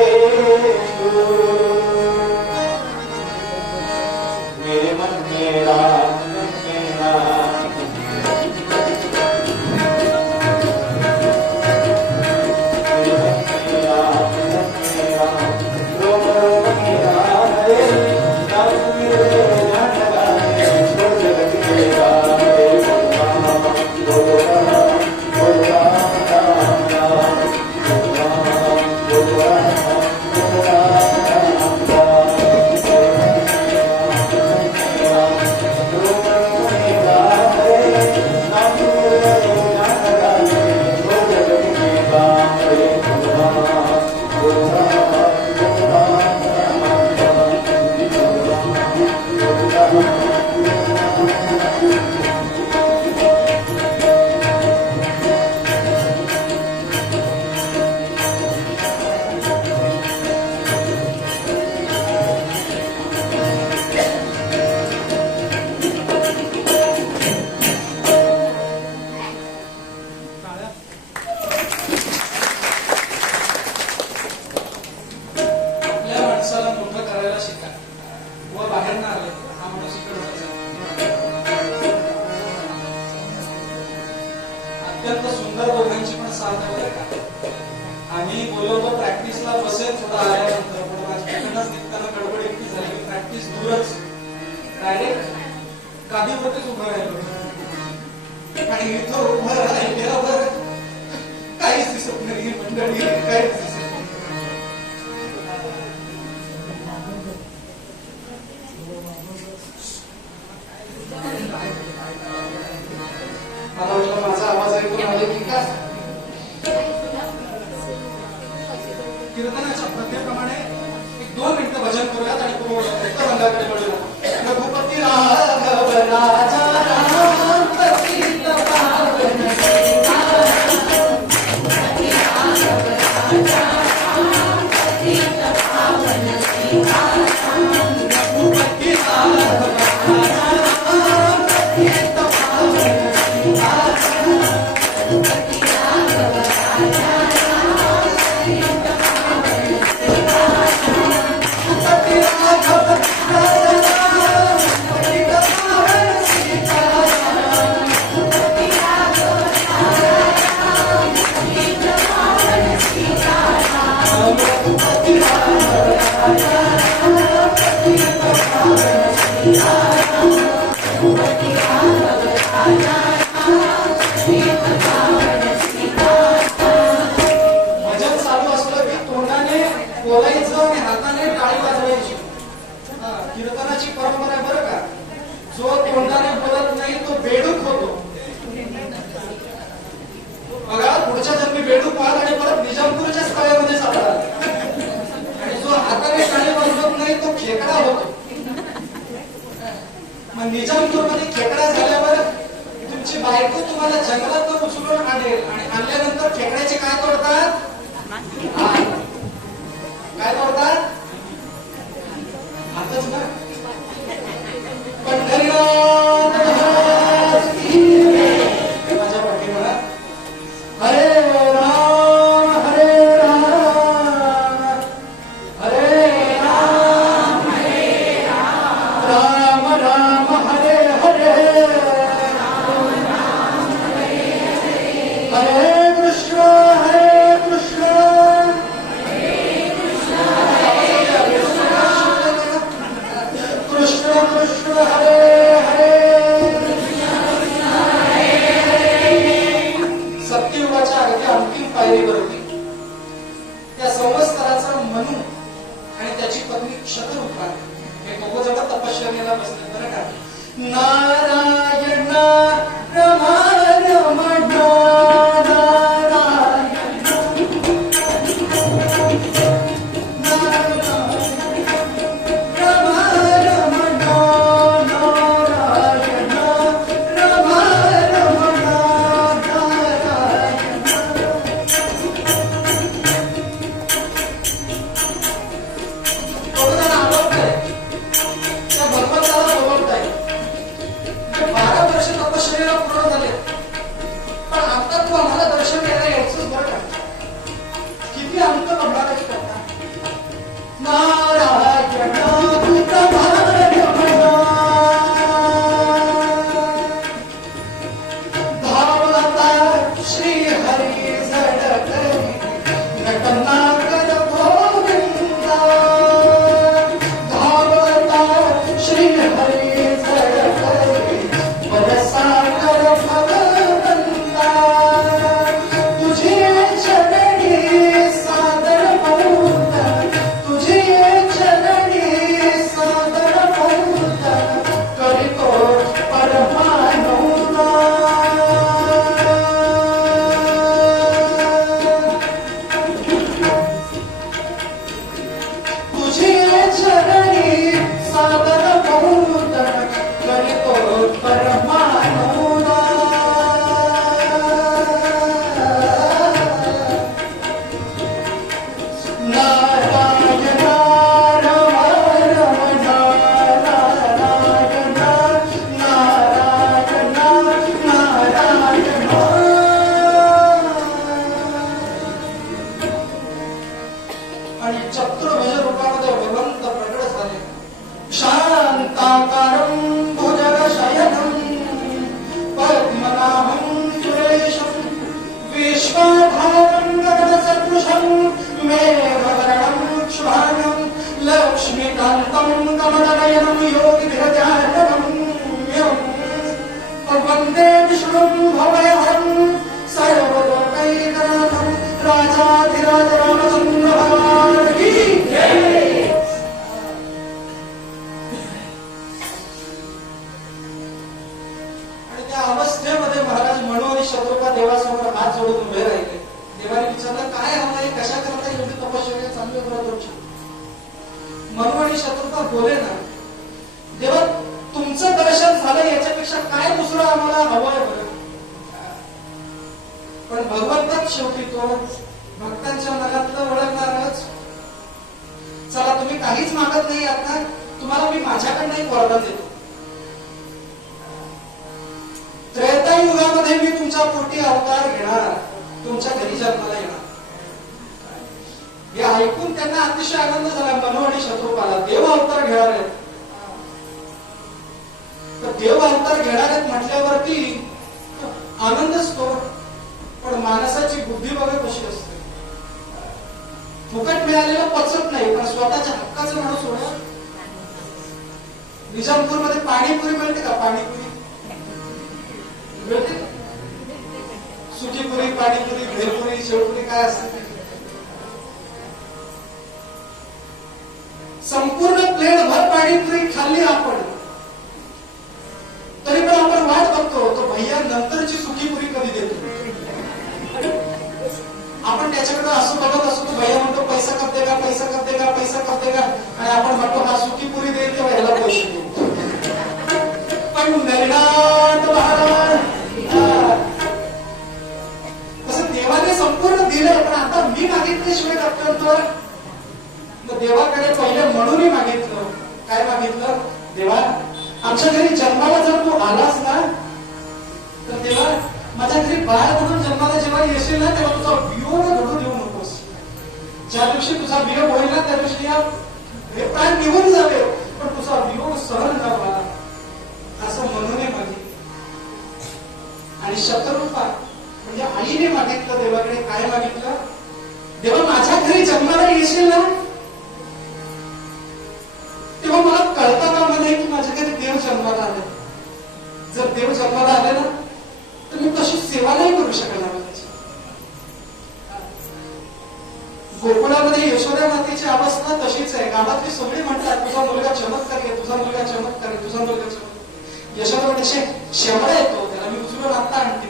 मेरे मन मेरा मेरा अत्यंत सुंदर दोघांची पण साथ आहे का. आम्ही बोलवतो प्रॅक्टिसला बसेल थोडा आल्यानंतर, पण माझ्याकडनंच निघताना गडबड इतकी झाली की प्रॅक्टिस दूरच, डायरेक्ट गादीवरतीच उभं राहिलो. आणि इथं उभं राहिल्यावर काहीच दिसत नाही मंडळी, काहीच दिसत नाही. मला वाटलं माझा आवाज ऐकून आले की काय. कीर्तनाच्या प्रथेप्रमाणे 1-2 मिनिटं भजन करूयात आणि रंगाकडे वळूया. रघुपती राघव राजा राम पतित पावन सीता. रघुपती राघव राजा राम पतित पावन सीता. रघुपती राघव राजा राम पतित पावन सीता. रघुपती राघव राजा भजन चालू असलं की तोंडाने बोलायचं आणि हाताने टाळी वाजवायची. कीर्तनाची परंपरा आहे बरं का. जो तोंडाने बोलत नाही तो बेडूक होतो. बघा, पुढच्या जन्मी बेडूक व्हाल आणि परत निजामपूरच्या स्थळामध्ये सापडाल. आणि जो हाताने टाळी वाजवत नाही तो खेकडा होतो. मग निजामपूरमध्ये खेकडा झाल्यावर तुमची बायको तुम्हाला जंगलात उचलून आणेल आणि आणल्यानंतर खेकड्याचे काय तोडतात? काय तोडतात? हातच ना. पंढरीनाथ माझ्या पाठीवर हरे राम हरे राम हरे राम राम राम हरे हरे हरे कृष्ण कृष्ण कृष्ण हरे हरे. सत्ययुगाच्या अगदी अंतिम पायरीवरती त्या संवत्सराचा मनू आणि त्याची पत्नी शतरूपा हे दोघं जण तपश्चर्येला बसले बरं का. नारायण रमण रमण नारायण रम रम नारायण नारायण नारायण. आणि चतुर्भुज रूपामध्ये भगवंत प्रकट झाले. शांताकारं भुजगशयनं पद्मनाभं सुरेशं विश्वाधारं गगनसदृशं मेघवर्णं शुभांगं लक्ष्मीकान्तं कमलनयनं योगिभिर्ध्यानगम्यं वन्दे विष्णुं भवयहरं सर्वलोकैकनाथं राजाधिराज रामचंद्र भगवान की जय. आणि त्या अवस्थेमध्ये महाराज मनू आणि शत्रुपा देवासमोर हात जोडून उभे राहिले. देवाने विचारलं काय हवं आहे, कशा करता एवढी तपश्चर्या चांगली करत होती. मनू आणि शत्रुपा बोले ना, देवा तुमचं दर्शन झालं याच्यापेक्षा काय दुसरं आम्हाला हवंय बरं. पण भगवंतच शेवटी तो भक्तांच्या मनातलं ओळखणारच. चला तुम्ही काहीच मागत नाही आता, तुम्हाला मी माझ्याकडनं एक वरदान देतो. त्रेतायुगामध्ये मी तुमच्या पोटी अवतार घेणार, तुमच्या घरी जन्माला येणार. हे ऐकून त्यांना अतिशय आनंद झाला. मनू आणि शत्रुपाला देव अवतार घेणार आहेत. तर देव अवतार घेणार आहेत म्हटल्यावरती आनंदच तो. पण माणसाची बुद्धी बघा कशी असते. फुकट मिळालेलं पचत नाही, पण स्वतःच्या हक्काचं माणूस होणार. निजामपूरमध्ये पाणीपुरी मिळते का? पाणीपुरी मिळते. सुकीपुरी, पाणीपुरी, भेलपुरी, शेवपुरी काय असते. संपूर्ण प्लेट भर पाणीपुरी खाल्ली आपण, तरी पण आपण वाट बघतो तो भैया नंतरची सुकीपुरी कधी देतो. आपण त्याच्याकडे असं बघत असतो. तो भैया म्हणतो पैसा कब देगा, पैसा कब देगा, पैसा कब देगा. आणि आपण म्हणतो हा सुकीपुरी देईल तेव्हा ह्याला पैसे देऊ. पण नरिनाथ महाराज तसं देवाने संपूर्ण दिलंय, पण आता मी मागितल्याशिवाय करतो. मग देवाकडे पहिले म्हणूनही मागितलं. काय मागितलं? देवा आमच्या घरी जन्माला जर तू आलास ना, तर देवा माझ्या घरी बाळ म्हणून जन्माला जेव्हा येशील ना, तेव्हा तुझा वियोग घडू देऊ नकोस. ज्या दिवशी तुझा वियोग होईल ना, त्या दिवशी हे प्राण निघून जावे, पण तुझा वियोग सहन करावा असं म्हणून मागितलं. आणि शत्रुपा म्हणजे आईने मागितलं देवाकडे. काय मागितलं? देवा माझ्या घरी जन्माला येशील ना, तेव्हा मला कळता कामा नाही की माझ्या घरी देव जन्माला आले. जर देव जन्माला आले ना, तर मी तशी सेवा नाही करू शकणार. गोकुळामध्ये यशोदा मातेची अवस्था तशीच आहे. गावातली सगळी म्हणतात तुझा मुलगा चमत्कारी आहे, तुझा मुलगा चमत्कारी, तुझा मुलगा चमत्कारी. यशोदा म्हणजे शेवडा येतो, त्याला मी उचलून आता आणते.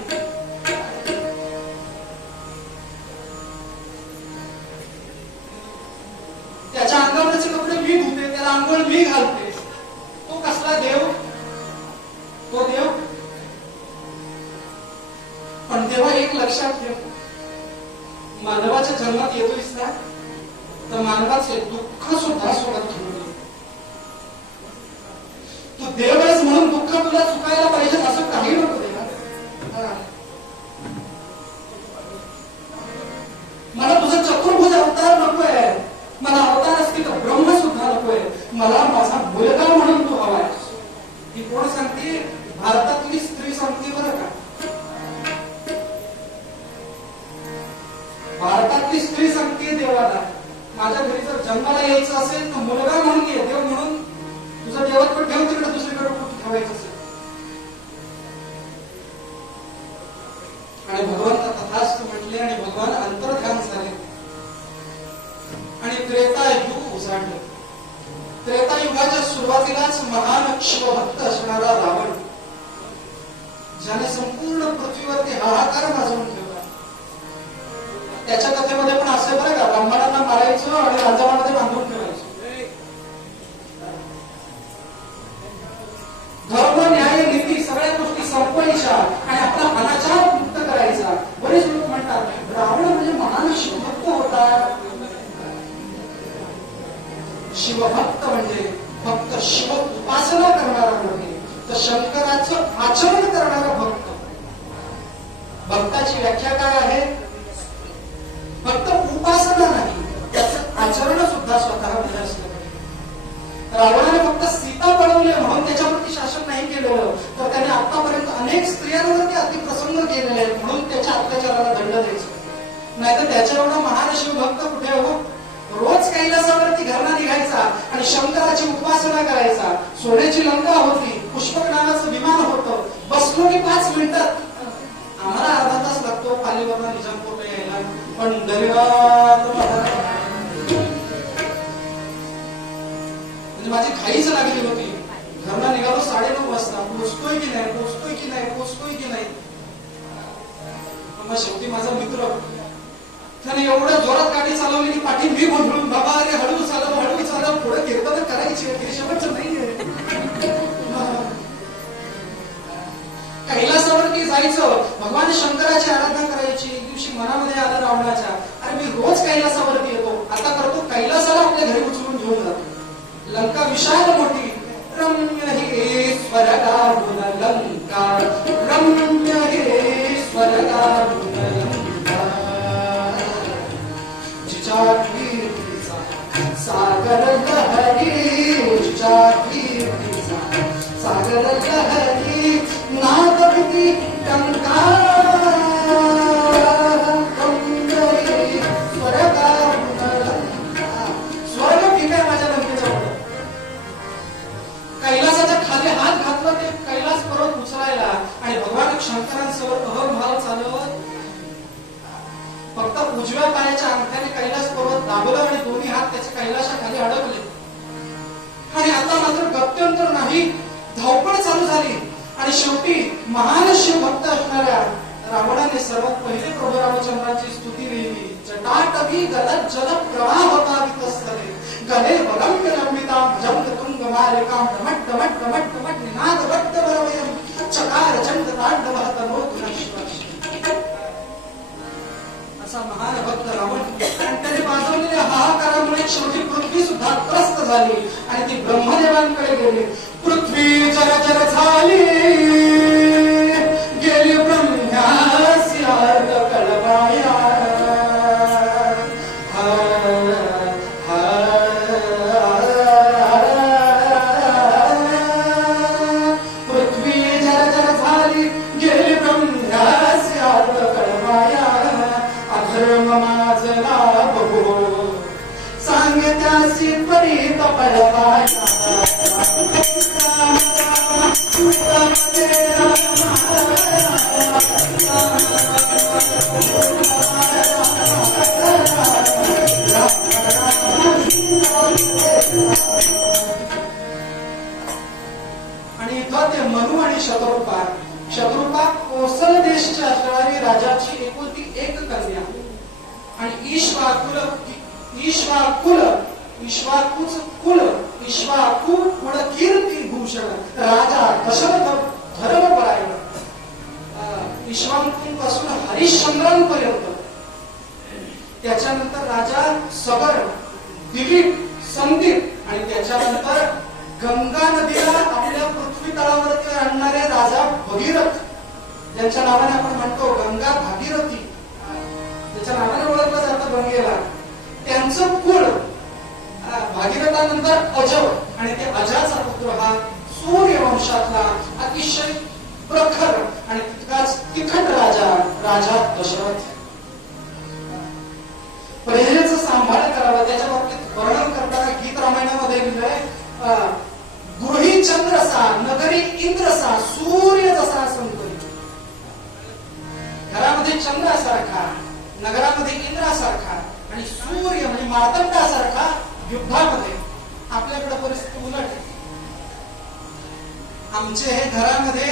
त्याच्या अंगावरचे कपडे मी धुते, त्याला आंघोळ मी घालते. तो कसला देव? तो देव. पण तेव्हा एक लक्षात ठेव, मानवाच्या जन्मात येतोयस ना, तर मानवाचे दुःख सुद्धा सोबत घेऊन ये. तू देव आहेस म्हणून दुःख तुला चुकायला पाहिजे असं काही नको देवा. मला तुझा चतुर्भुज अवतार नकोय. मला अवतार असतील तर ब्रह्म सुद्धा नकोय. मला माझा मुलगा म्हणून तू हवाय. ही कोण सांगते? भारतातली स्त्री सांगते बरं का. भारतातली स्त्री सांगते देवाला, माझ्या घरी जर जन्माला यायचं असेल तर मुलगा म्हणून ये. देव म्हणून तुझा देवात पण ठेव, तिकडे दुसरीकडे कुठे ठेवायचं असेल. आणि भगवान तथास्तु म्हटले आणि भगवान अंतर्ध्यान झाले. आणि त्रेतायुग उजाडलं. त्रेतायुगाच्या सुरुवातीलाच महान शिवभक्त असणारा रावण, ज्याने संपूर्ण पृथ्वीवरती हाहाकार माजवून ठेवला. त्याच्या कथेमध्ये पण असे बरं का, ब्राह्मणांना मारायचं आणि राजवामध्ये बांधून ठेवायचं. धर्म, न्याय, नीती सगळ्या गोष्टी संपवायच्या आणि आपला अनाचार मुक्त करायचा. बरेच लोक म्हणतात रावण म्हणजे महान शिवभक्त होता. शिवभक्त म्हणजे फक्त शिव उपासना करणारा नव्हे, तर शंकराचं आचरण करणारा भक्त. भक्ताची व्याख्या काय आहे? फक्त उपासना नाही, त्याचं आचरण सुद्धा स्वतःमध्ये असलं पाहिजे. रावणाने फक्त सीता बनवली म्हणून त्याच्यावरती शासन नाही केलं, तर त्याने आतापर्यंत अनेक स्त्रियांवरती अतिप्रसंग केलेले आहेत म्हणून त्याच्या अत्याचाराला दंड द्यायचा. नाहीतर त्याच्या एवढा महान शिवभक्त कुठे हो? रोज कैलासावरती घरना निघायचा आणि शंकराची उपासना करायचा. सोन्याची लंका होती, पुष्पक नावाचं विमान होतं, बसलो की 5 मिनिटात. आम्हाला अर्धा तास लागतो पालीवरनं निजामपूरला यायला, पण दरिद्रात म्हणजे माझी घाईच लागली होती. घरना निघालो 9:30 वाजता, पोचतोय की नाही, पोचतोय की नाही, पोचतोय की नाही. मग शेवटी माझा मित्र त्याने एवढ्या जोरात गाडी चालवली की पाठी मी गोंधळून, बाबा अरे हळू चालव, पुढे कीर्तन करायची शेवटचं नाहीये. कैलासावरती जायचं, भगवान शंकराची आराधना करायची. एक दिवशी मनामध्ये आलं रावणाच्या, अरे मी रोज कैलासावरती येतो, आता करतो कैलासाला आपल्या घरी उचलून घेऊन जातो. लंका विशाल मोठी, रम्य हे स्वर्गाहून लंका, रम्य हे स्वर्गाहून लंका, जिच्या कीर्तीचा सागर लहरी, जिच्या कीर्तीचा सागर लहरी, नादवती टंका, रम्य हे स्वर्गाहून लंका. स्वर्ग ठीक आहे माझ्या लंकेच्या पुढे. कैलासाच्या खाली हात घातला ते कैलास पर्वत उचलायला आणि भगवान शंकरांसोबत अहमभाव चालवत फक्त उजव्या पायाच्या अंगठ्याने कैलास पर्वत दाबला आणि दोन्ही हात त्याच्या कैलासा खाली अडकले. आणि आता मात्र गत्यंतर नाही, धावपळ चालू झाली. आणि शेवटी महान शिवभक्त असणाऱ्या रावणाने सर्वात पहिले प्रभू रामचंद्रांची स्तुती लिहिली. जटाटवी गलत जल प्रवाह होता वितस्थले, गले वगम्य लंबिता भजंग तुंग मालिकां, डमट डमट डमट डमट निनाद वट्ट वरवयं, चकार चंड तांडवः तनोतु नश्वरः. असा महान भक्त रावण. आणि त्याने वाजवलेल्या हाहाकारामुळे शेवटी पृथ्वी सुद्धा त्रस्त झाली आणि ती ब्रह्मदेवांकडे गेली. पृथ्वी जर्जर झाली, गेली ब्रह्म्यासी अर्ध कळवाया. पृथ्वी जर्जर झाली, गेली ब्रह्म्यासी अर्ध कळवाया. अधर्म माझला बघू सांगे त्यासी परीत पळवाया. आणि इथं ते मनु आणि शत्रुपा. शत्रुपा कोसल देशच्या असणारी राजाची एकुलती एक कन्या आणि ईश्वाकूच कुल, ईश्वाकू पुढ कीर्ती भूषण राजा दशरथ धर्मपरायण. ईश्वाकूपासून हरिश्चंद्रांपर्यंत, त्याच्यानंतर राजा सगर, दिलीप, संदीप आणि त्याच्यानंतर गंगा नदीला आपल्या पृथ्वी तळावरती आणणारे राजा भगीरथ, ज्यांच्या नावाने आपण म्हणतो गंगा भागीरथी, त्याच्या नावाने ओळखलं जातं गंगेला. त्यांचं कुळ भागीरथानंतर अजव आणि ते अजाचा पुत्र हा सूर्यवंशातला अतिशय प्रखर आणि तितकाच तिखट राजा दशरथ. प्रजेचं सांभाळ करावं त्याच्या बाबतीत वर्णन करताना गीत रामायणामध्ये लिहिलंय, गृही चंद्रसा नगरी इंद्रसा सूर्य जसा संकलित. घरामध्ये चंद्रासारखा, नगरामध्ये इंद्रासारखा आणि सूर्य म्हणजे मार्तंडासारखा युद्धामध्ये. आपल्याकडे परिस्थिती उलट आहे. आमचे हे घरामध्ये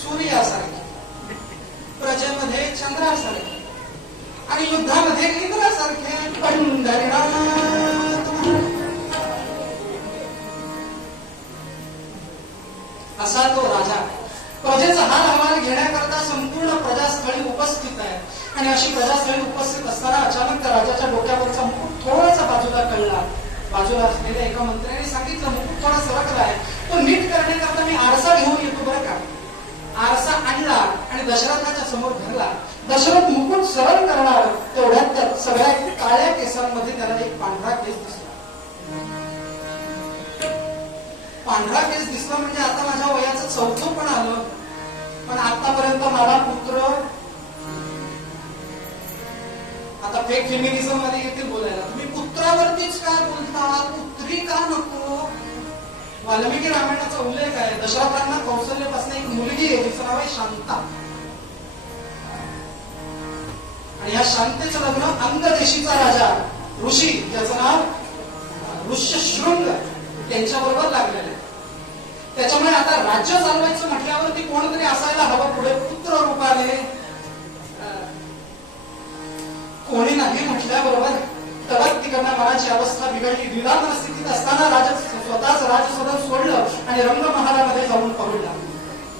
सूर्यासारखे, प्रजेमध्ये चंद्रासारखे आणि युद्धामध्ये इंद्रासारखे. पंढरीनाथ असा तो राजा. प्रजेचा हाल अहवाल घेण्याकरता संपूर्ण प्रजास्थळी उपस्थित आहे. आणि अशी प्रजास्थळी उपस्थित असताना अचानक त्या राजाच्या डोक्यावरचा मुकुट थोडासा बाजूला कळला बाजूला असलेल्या एका मंत्र्याने सांगितलं मुकुट थोडा सरकला आहे, तो नीट करण्याकरता मी आरसा घेऊन येतो बरं का. आरसा आणला आणि दशरथाच्या समोर धरला. दशरथ मुकुट सरळ करणार तेवढ्यात त्यात सगळ्या काळ्या केसांमध्ये त्याला एक पांढरा केस दिसला. पांढरा केस दिसला म्हणजे आता माझ्या वयाचं चौथं पण आलं, पण आतापर्यंत मला पुत्र, आता फेक फेमिनिझम मध्ये येतील बोलायला, तुम्ही पुत्रावरतीच काय बोलता, पुत्री का नको. वाल्मिकी रामायणाचा उल्लेख आहे. दशरथांना कौशल्यापासून एक मुलगी आहे, तिचं नाव आहे शांता. आणि या शांतेचं लग्न अंगदेशीचा राजा ऋषी, ज्याचं नाव ऋष्यशृंग, त्यांच्याबरोबर लागलेलं आहे. त्याच्यामुळे आता राज्य चालवायचं म्हटल्यावरती कोणतरी असायला हवं पुढे पुत्र रूपाने. कोणी नाही म्हटल्याबरोबर तडक तिकडनं मनाची अवस्था बिघडली. द्विधा परिस्थितीत असताना राजा स्वतःच राजसदन सोडलं आणि रंगमहालामध्ये जाऊन पडला.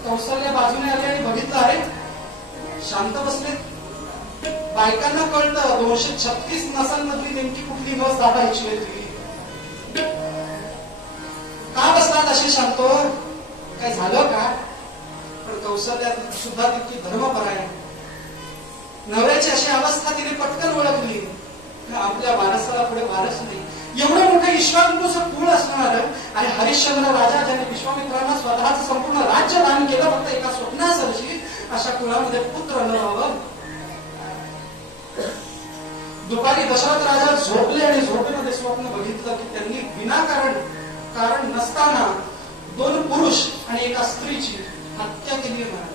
कौशल्य बाजूने आले आणि बघितलं, अरे शांत बसले. बायकांना कळतं 236 नसांमधली नेमकी कुठली नस दाबायची आहे ती. का बसलात असे शांत, काय झालं का. पण कौशल्या सुद्धा तितकी धर्मपरायण. नवऱ्याची अशी अवस्था तिने पटकन ओळखली. आपल्या वारसाला पुढे वारस नाही. एवढं मोठं विश्वामित्राचं कुळ असणार आणि हरिश्चंद्र राजा ज्याने विश्वामित्रांना स्वतःचं संपूर्ण राज्य दान केलं फक्त एका स्वप्नासरशी, अशा कुळामध्ये पुत्र न व्हावं. दुपारी दशरथ राजा झोपले आणि झोपेमध्ये स्वप्न बघितलं की त्यांनी कारण नसताना 2 पुरुष आणि एका स्त्रीची हत्या केली महाराज.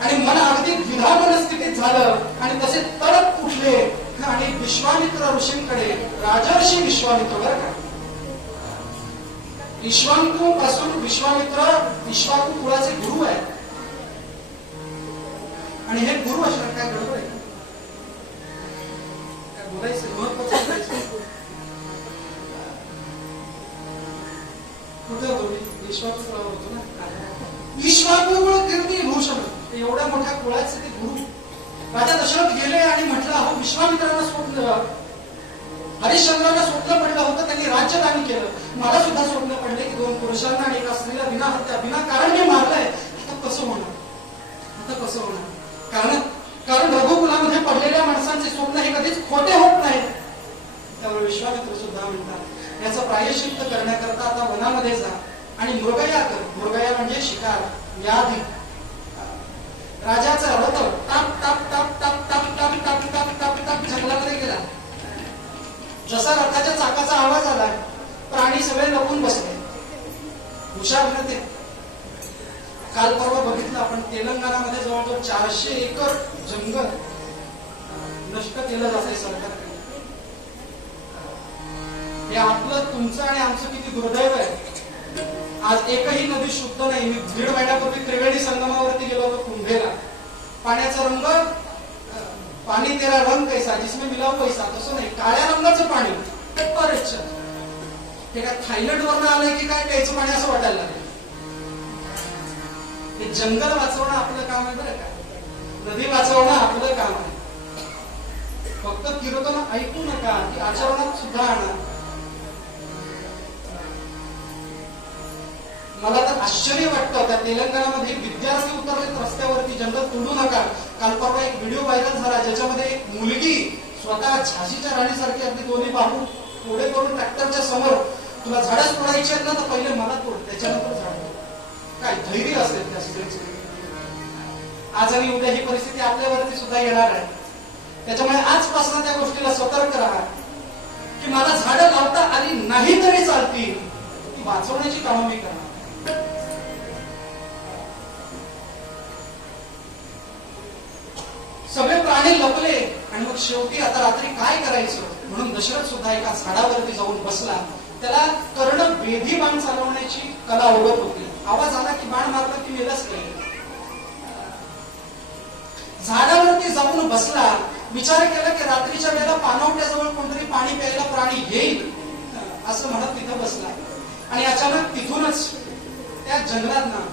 आणि मन अगदी द्विधा मनस्थितीत झालं आणि तसे तडक उठले आणि विश्वामित्र ऋषींकडे, राजर्षी विश्वामित्र बरं का, इक्ष्वाकू पासून विश्वामित्र इक्ष्वाकू कुळाचे गुरु आहेत. आणि हे गुरु असणार काय गडबड आहे, काय बोलायचं महत्वाचं बोलायचं. कुठे होतो मी, विश्वामित्रावर होतो ना. इक्ष्वाकू कीर्ती भूषण, एवढ्या मोठ्या कुळाचे ते गुरु. राजा दशरथ गेले आणि म्हटलं, अहो विश्वामित्रांना स्वप्न, हरिश्चंद्रांना स्वप्न पडलं होतं, त्यांनी राज्यदान केलं. मला सुद्धा स्वप्न पडले की 2 पुरुषांना आणि एका स्त्रीला बिना हत्या बिना कारण मी मारलंय. आता कसं होणार, आता कसं होणार. कारण रघुकुलामध्ये पडलेल्या माणसांचे स्वप्न हे कधीच खोटे होत नाहीत. त्यामुळे विश्वामित्र सुद्धा म्हणतात, याचं प्रायश्चित्त करण्याकरता आता वनामध्ये जा आणि मृगया कर. मृगया म्हणजे शिकार, व्याधी. राजाचा रथ टाप टाप टाप टाप टाप टाप टाप टाप टाप टाप जंगलामध्ये गेला. जसा रथाच्या चाकाचा आवाज आला, प्राणी सगळे लपून बसले. हुशार ना ते. काल परवा बघितलं आपण, तेलंगणामध्ये जवळजवळ 400 एकर जंगल नष्ट केलं जाते सरकारकडे. हे आपलं, तुमचं आणि आमचं किती दुर्दैव आहे. आज एकही नदी शुद्ध नाही. मी 1.5 महिन्यापूर्वी त्रिवेणी संगमावरती गेलो होतो कुंभेला. पाण्याचा रंग, पाणी तेरा रंग कैसा जिसमें मिलाव पैसा, तसं नाही, काळ्या रंगाचं पाणी. हे काय थायलंड वरनं आलंय की काय प्यायचं पाणी असं वाटायला लागलं. हे जंगल वाचवणं आपलं काम आहे बरं का, नदी वाचवणं आपलं काम आहे. फक्त कीर्तन ऐकू नका, ती आचरणात सुद्धा आणा. मला तर आश्चर्य वाटतं, त्या तेलंगणामध्ये विद्यार्थी उतरलेत रस्त्यावरती, जंगल तोडू नका. काल परवा एक व्हिडिओ व्हायरल झाला, ज्याच्यामध्ये एक मुलगी स्वतः झाशीच्या राणीसारखी आपली दोन्ही बाहू पुढे करून ट्रॅक्टरच्या समोर, तुला झाडच तोडायची आहेत ना तर पहिले मला तोड, त्याच्यानंतर झाड. काय धैर्य असेल त्या स्त्रीचे. आज आणि उद्या ही परिस्थिती आपल्यावरती सुद्धा येणार आहे. त्याच्यामुळे आजपासून त्या गोष्टीला सतर्क राहा की मला झाडं लावता आली नाही तरी चालतील, ती वाचवण्याची कामं मी करणार. सगळे प्राणी लपले आणि मग शेवटी आता रात्री काय करायचं म्हणून दशरथ सुद्धा एका झाडावरती जाऊन बसला. त्याला कर्ण वेधी बाण चालवण्याची कला ओळख होती. आवाज आला की बाण मारला की मेलाच काही. झाडावरती जाऊन बसला, विचार केला की रात्रीच्या वेळेला पाणवट्याजवळ कोणतरी पाणी प्यायला प्राणी येईल असं म्हणत तिथं बसला. आणि अचानक तिथूनच त्या जंगलात ना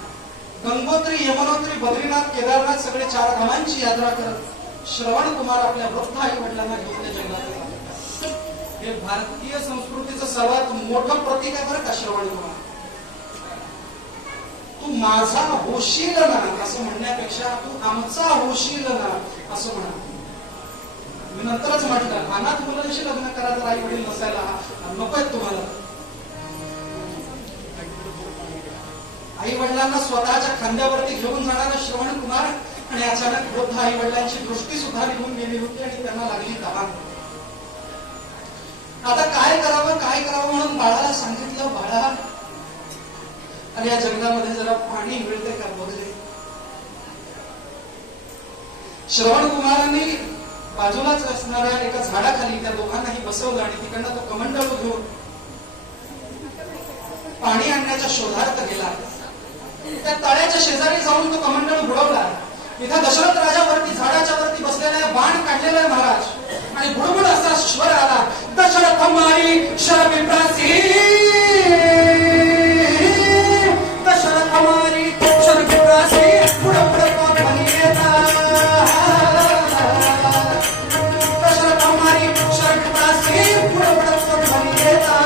गंगोत्री, यमुनोत्री, बद्रीनाथ, केदारनाथ सगळे 4 धामांची यात्रा करत श्रवण कुमार आपल्या वृद्ध आई वडिलांना घेऊन त्या जंगलात. हे भारतीय संस्कृतीचं सर्वात मोठं प्रतीक आहे बरं का श्रवण कुमार. तू माझा होशील ना असं म्हणण्यापेक्षा तू आमचा होशील ना असं म्हणा. मी नंतरच म्हटलं अनाथ मुलांशी लग्न करा तर आई वडील नसायला नकोय तुम्हाला. आई वडिलांना स्वतःच्या खांद्यावरती घेऊन जाणारा श्रवण कुमार आणि अचानक वृद्ध आई वडिलांची दृष्टी सुद्धा निघून गेली होती आणि त्यांना लागली तहान. आता काय करावं म्हणून बाळाला सांगितलं, बाळा अरे या जंगलामध्ये जरा पाणी मिळते का बघले. श्रवण कुमारांनी बाजूलाच असणाऱ्या एका झाडाखाली त्या दोघांनाही बसवलं आणि तिकडनं तो कमंडलू घेऊन पाणी आणण्याच्या शोधार्थ गेला. त्या तळ्याच्या शेजारी जाऊन तो कमंडलू बुडवला. इथं दशरथ राजावरती झाडाच्या वरती बसलेला बाण काढलेला आहे महाराज आणि बुडबुड असा स्वर आला, दशरथ मारी शरविप्रासी, दशरथ मारी शरविप्रासी, बुडबुड तो ध्वनी येता, दशरथ मारी शरविप्रासी, बुडबुड तो ध्वनी येता,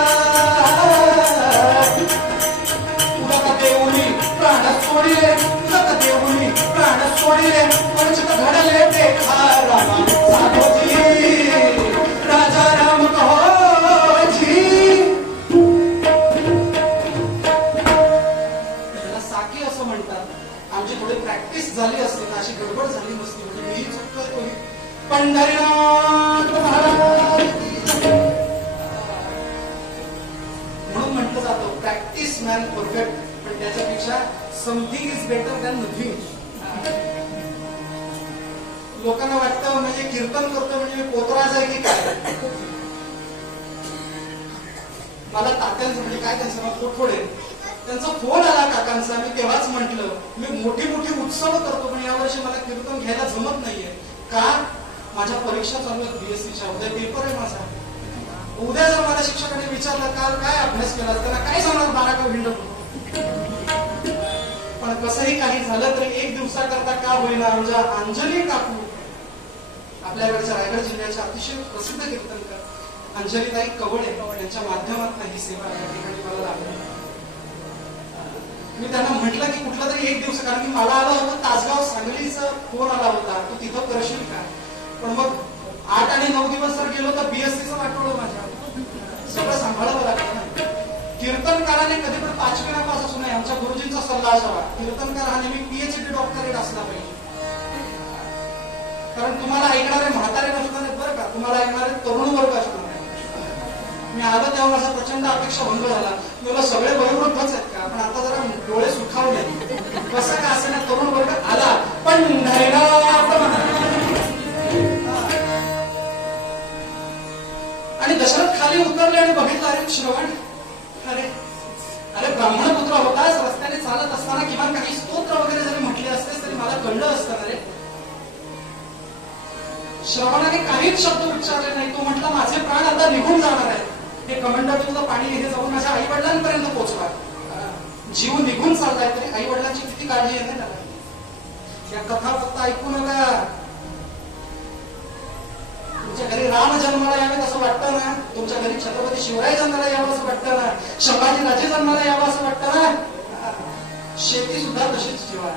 उदक देऊनी प्राण सोडिले, उदक देऊनी प्राण सोडिले, पंचत घडले देखा रामा साधोजी, राजा राम कहोजी. त्याला साकी असं म्हणतात. आमची थोडी प्रॅक्टिस झाली असते ना, अशी गडबड झाली नसती. म्हणजे मी चुकतोय तुम्ही पंढरीनाथ महाराज म्हणून म्हटलं जातं प्रॅक्टिस मॅन परफेक्ट. पण त्याच्यापेक्षा something is better than nothing. लोकांना वाटतं म्हणजे कीर्तन करतो म्हणजे पोतराज आहे की काय. मला तात्यांचं म्हणजे काय त्यांचं नाव पोटफोडे, त्यांचा फोन आला काकांचा. मी तेव्हाच म्हटलं मी मोठी मोठी उत्सव करतो पण यावर्षी मला कीर्तन घ्यायला जमत नाहीये. का? माझ्या परीक्षा चालू आहेत बीएससीच्या. उद्या पेपर आहे माझा. उद्या जर मला शिक्षकाने विचारलं काल काय अभ्यास केला त्यांना काय सांगणार 12 का विंडो. पण कसंही काही झालं तरी एक दिवसाकरता का होईना म्हणजे अंजली काकू आपल्याकडच्या रायगड जिल्ह्याच्या अतिशय प्रसिद्ध कीर्तनकर अंजलीताई कवडे यांच्या माध्यमातून ही सेवा या ठिकाणी मला लागली. मी त्यांना म्हटलं की कुठला तरी एक दिवस, कारण की मला आलं होतं तासगाव सांगलीचा फोन आला होता तू तिथं करशील का. पण मग 8 आणि 9 दिवस जर गेलो तर बीएससीचं वाटवलं माझ्या सगळं सांभाळावं लागतं ना. कीर्तनकाराने कधी पण 5वी नापास असू नये. आमच्या गुरुजींचा सल्ला असावा कीर्तनकार हा नेहमी पीएचडी डॉक्टरेट असला पाहिजे. कारण तुम्हाला ऐकणारे म्हातारे नसणार आहेत बरं का, तुम्हाला ऐकणारे तरुण वर्ग असणार आहे. मी आलो तेव्हा माझा प्रचंड अपेक्षा भंग झाला. मला सगळे वयोवृद्धच आहेत का, पण आता जरा डोळे सुखावले. कसं का असे ना तरुण वर्ग आला पण आणि दशरथ खाली उतरले आणि बघितलं अरे श्रवण अरे ब्राह्मण पुत्र होतास. रस्त्याने चालत असताना किमान काही स्तोत्र वगैरे जरी म्हटले असतेस तरी मला कळलं असतं. रे श्रवणाने काहीच शब्द उच्चारले नाही. तो म्हटला माझे प्राण आता निघून जाणार आहे. हे कमंडलूतलं पाणी हे जाऊन माझ्या आई वडिलांपर्यंत पोहोचवा. जीव निघून चाललाय तरी आई वडिलांची किती काळजी आहे ना. या कथा फक्त ऐकू नका. तुमच्या घरी राम जन्माला यावेत असं वाटतं ना, तुमच्या घरी छत्रपती शिवराय जन्माला यावं असं वाटतं ना, संभाजी राजे जन्माला यावं असं वाटतं ना. शेती सुद्धा तशीच ठेवा.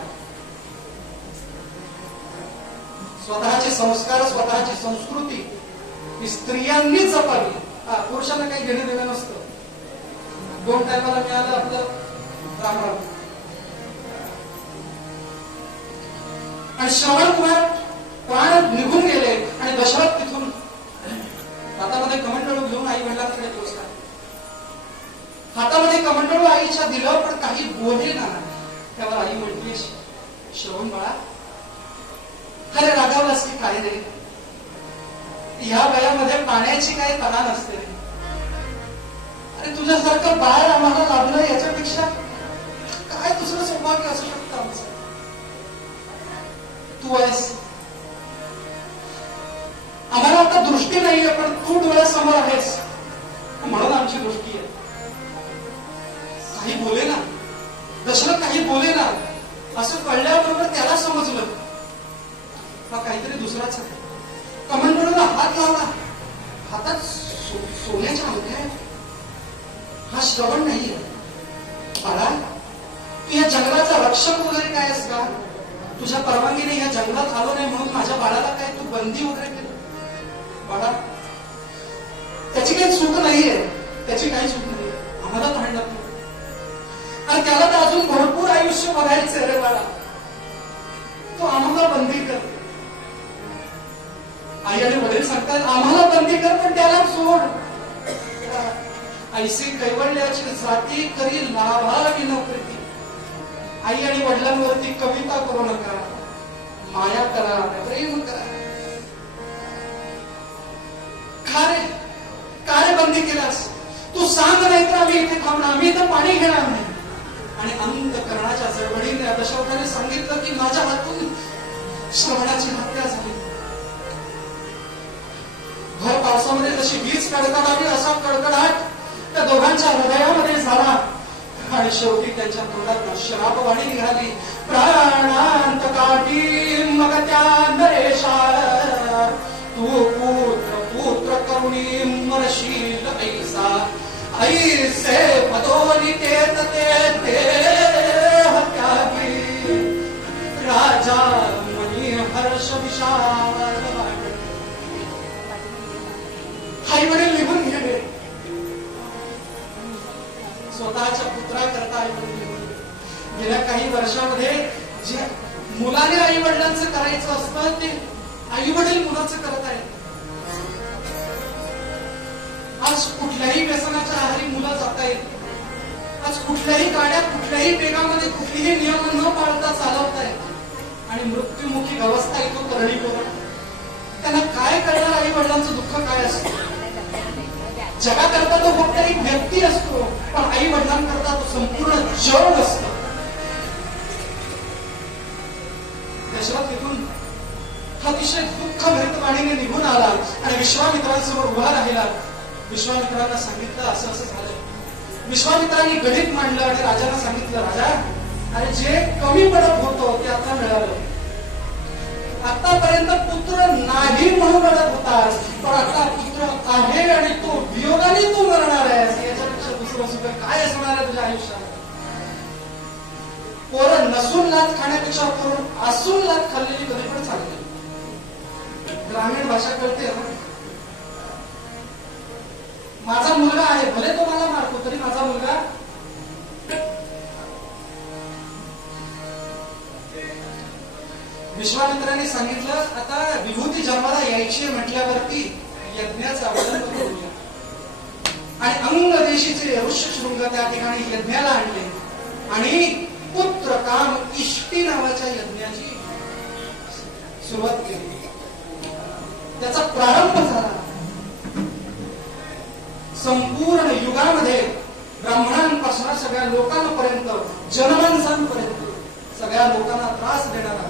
स्वतःचे संस्कार स्वतःची संस्कृती ही स्त्रियांनीच जपावी. पुरुषांना काही घेणं देणं नसतं. 2 टायमाला मिळालं आपलं राम राम. आणि श्रवण कुमार प्राण निघून गेले आणि दशरथ तिथून हातामध्ये कमंडलू घेऊन आई वडिलांकडे पोहोचला. हातामध्ये कमंडलू आईच्या दिलं पण काही बोले ना. त्यावर आई म्हटली श्रवण बाळा अरे रागावलास की काय रे. ह्या वयामध्ये पाण्याची काही तहान असते. अरे तुझ्यासारखं बाळ आम्हाला लाभलं याच्यापेक्षा काय दुसरं सौभाग्य असू शकतं आमचं. तू आहेस. आम्हाला आता दृष्टी नाहीये पण तू डोळ्यासमोर आहेस म्हणून आमची दृष्टी आहे. काही बोले ना दशरथ काही बोले ना. असं कळल्याबरोबर त्याला समजलं हा काहीतरी दुसराच आहे. कमंडलूला हात लावला. हातात सोने बंदी वगैरे केलं? बघा, त्याची काही चूक नाहीये, त्याची काही चूक नाहीये. आम्हाला ताण लागतो आणि त्याला तर अजून भरपूर आयुष्य बघायचं रे बाळा. तो आम्हाला बंदी करतो. आई आणि वडील सांगतात आम्हाला बंदी कर, पण त्याला सोड. ऐसी कैवल्याची जाती करी लाभावी नव्हती. आई आणि वडिलांवरती कविता करू नका, माया करा, प्रेम करा. का रे बंदी केलास? तू सांग, नाही तर आम्ही इथे थांबणार, आम्ही इथं पाणी घेणार नाही. आणि अंतःकरणाच्या चळवळीने दशरथाने सांगितलं की माझ्या हातून श्रवणाची हत्या झाली. भर पावसामध्ये जशी वीज कडकडावी असा कडकडाट त्या दोघांच्या हृदयामध्ये झाला. आणि शेवटी त्यांच्या तोंडात श्रापवाणी निघाली, प्राणांत काठी मग त्या नरेशा, तू पुत्र पुत्र करुणी मरशील ऐसा. ऐसे पदोनी तेत ते हत्यागी, राजा मनी हर्ष विशाल. आई वडील निघून गेले. स्वतःच्या पुत्राकरता आई वडील निघून गेले. गेल्या काही वर्षामध्ये जे मुलाने आई वडिलांचं करायचं असतं ते आई वडील मुलाचं करत आहेत. आज कुठल्याही व्यसनाच्या आहारी मुलं जात आहेत. आज कुठल्याही गाड्या कुठल्याही वेगामध्ये कुठलीही नियम न पाळता चालवत आहेत आणि मृत्युमुखी अवस्था येतो करणी करून. त्यांना काय करणार? आई वडिलांचं दुःख काय असतं? जगाकरता तो फक्त एक व्यक्ती असतो, पण आई वडिलांकरता तो संपूर्ण जग असतो. दशरथ तिथून अतिशय दुःखभरित वाणीने निघून आला आणि विश्वामित्रांसमोर उभा राहिला. विश्वामित्रांना सांगितलं असं असं झालंय. विश्वामित्रांनी गणित मांडलं आणि राजांना सांगितलं, राजा, अरे जे कमी पडत होतं ते आता मिळालं. आतापर्यंत पुत्र नाही म्हणून रडत होता, पण आता पुत्र आहे आणि तो वियोगाने तू मरणार आहेस. याच्यापेक्षा दुसरं सुख काय असणार आहे तुझ्या आयुष्यात? पोरं नसून लाच खाण्यापेक्षा पोरं असून लाच खाल्लेली कधी पण चालते. ग्रामीण भाषा कळते ना. माझा मुलगा आहे, भले तो मला मारतो तरी माझा मुलगा. विश्वामित्रांनी सांगितलं, आता विभूती जन्माला यायची म्हटल्यावरती यज्ञाचा अवलंब करूया. आणि अंगदेशीचे ऋष्यशृंग त्या ठिकाणी यज्ञाला आणले आणि पुत्र काम इष्टी नावाच्या यज्ञाची सुरुवात केली. त्याचा प्रारंभ झाला. संपूर्ण युगामध्ये ब्राह्मणांपासून सगळ्या लोकांपर्यंत, जनमानसांपर्यंत सगळ्या लोकांना त्रास देणारा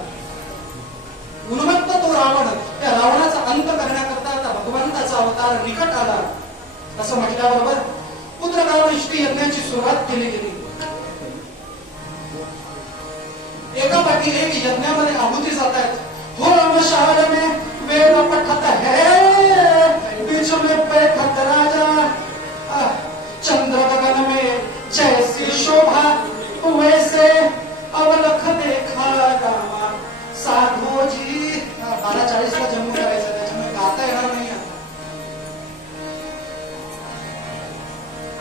उन्मत्त तो रावण, त्या रावणाचा अंत करण्याकरता आता भगवंताचा अवतार निकट आला. असं म्हटल्याबरोबर पुत्रकाम इष्टी यज्ञाची सुरुवात केली गेली. एका पाठी एक यज्ञामध्ये आहुती जात आहेत. हो राम शहर में वेद पठत है, बीच में बैठत राजा, चंद्र गगन में जैसी शोभा, वैसे अवलख देखा रामा. साधोजी 12:40 ला जन्म करायचा, त्याच्यामुळे गाता येणार नाही.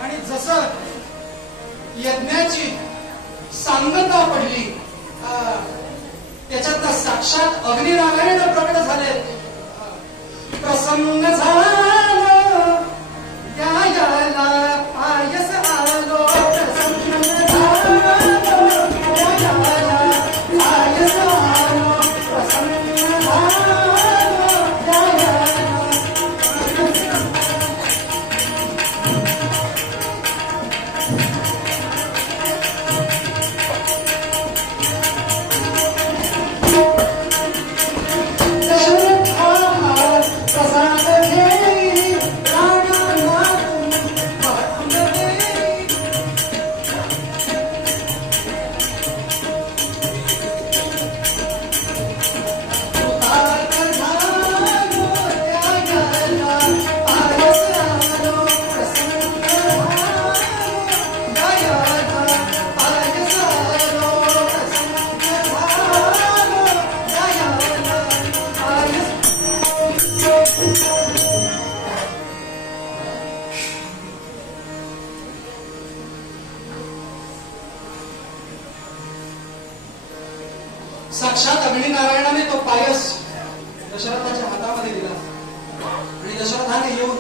आणि जसं यज्ञाची सांगता पडली, त्याच्यात साक्षात अग्निनारायण प्रकट झाले. प्रसन्न झालं यायला पायस आलो, प्रसन्न झालं यायला पायस आलो, प्रसन्न झालं यायला. प्रसाद घे अग्नी नारायणाने तो पायस दशरथाच्या हातामध्ये दिला आणि दशरथाने येऊन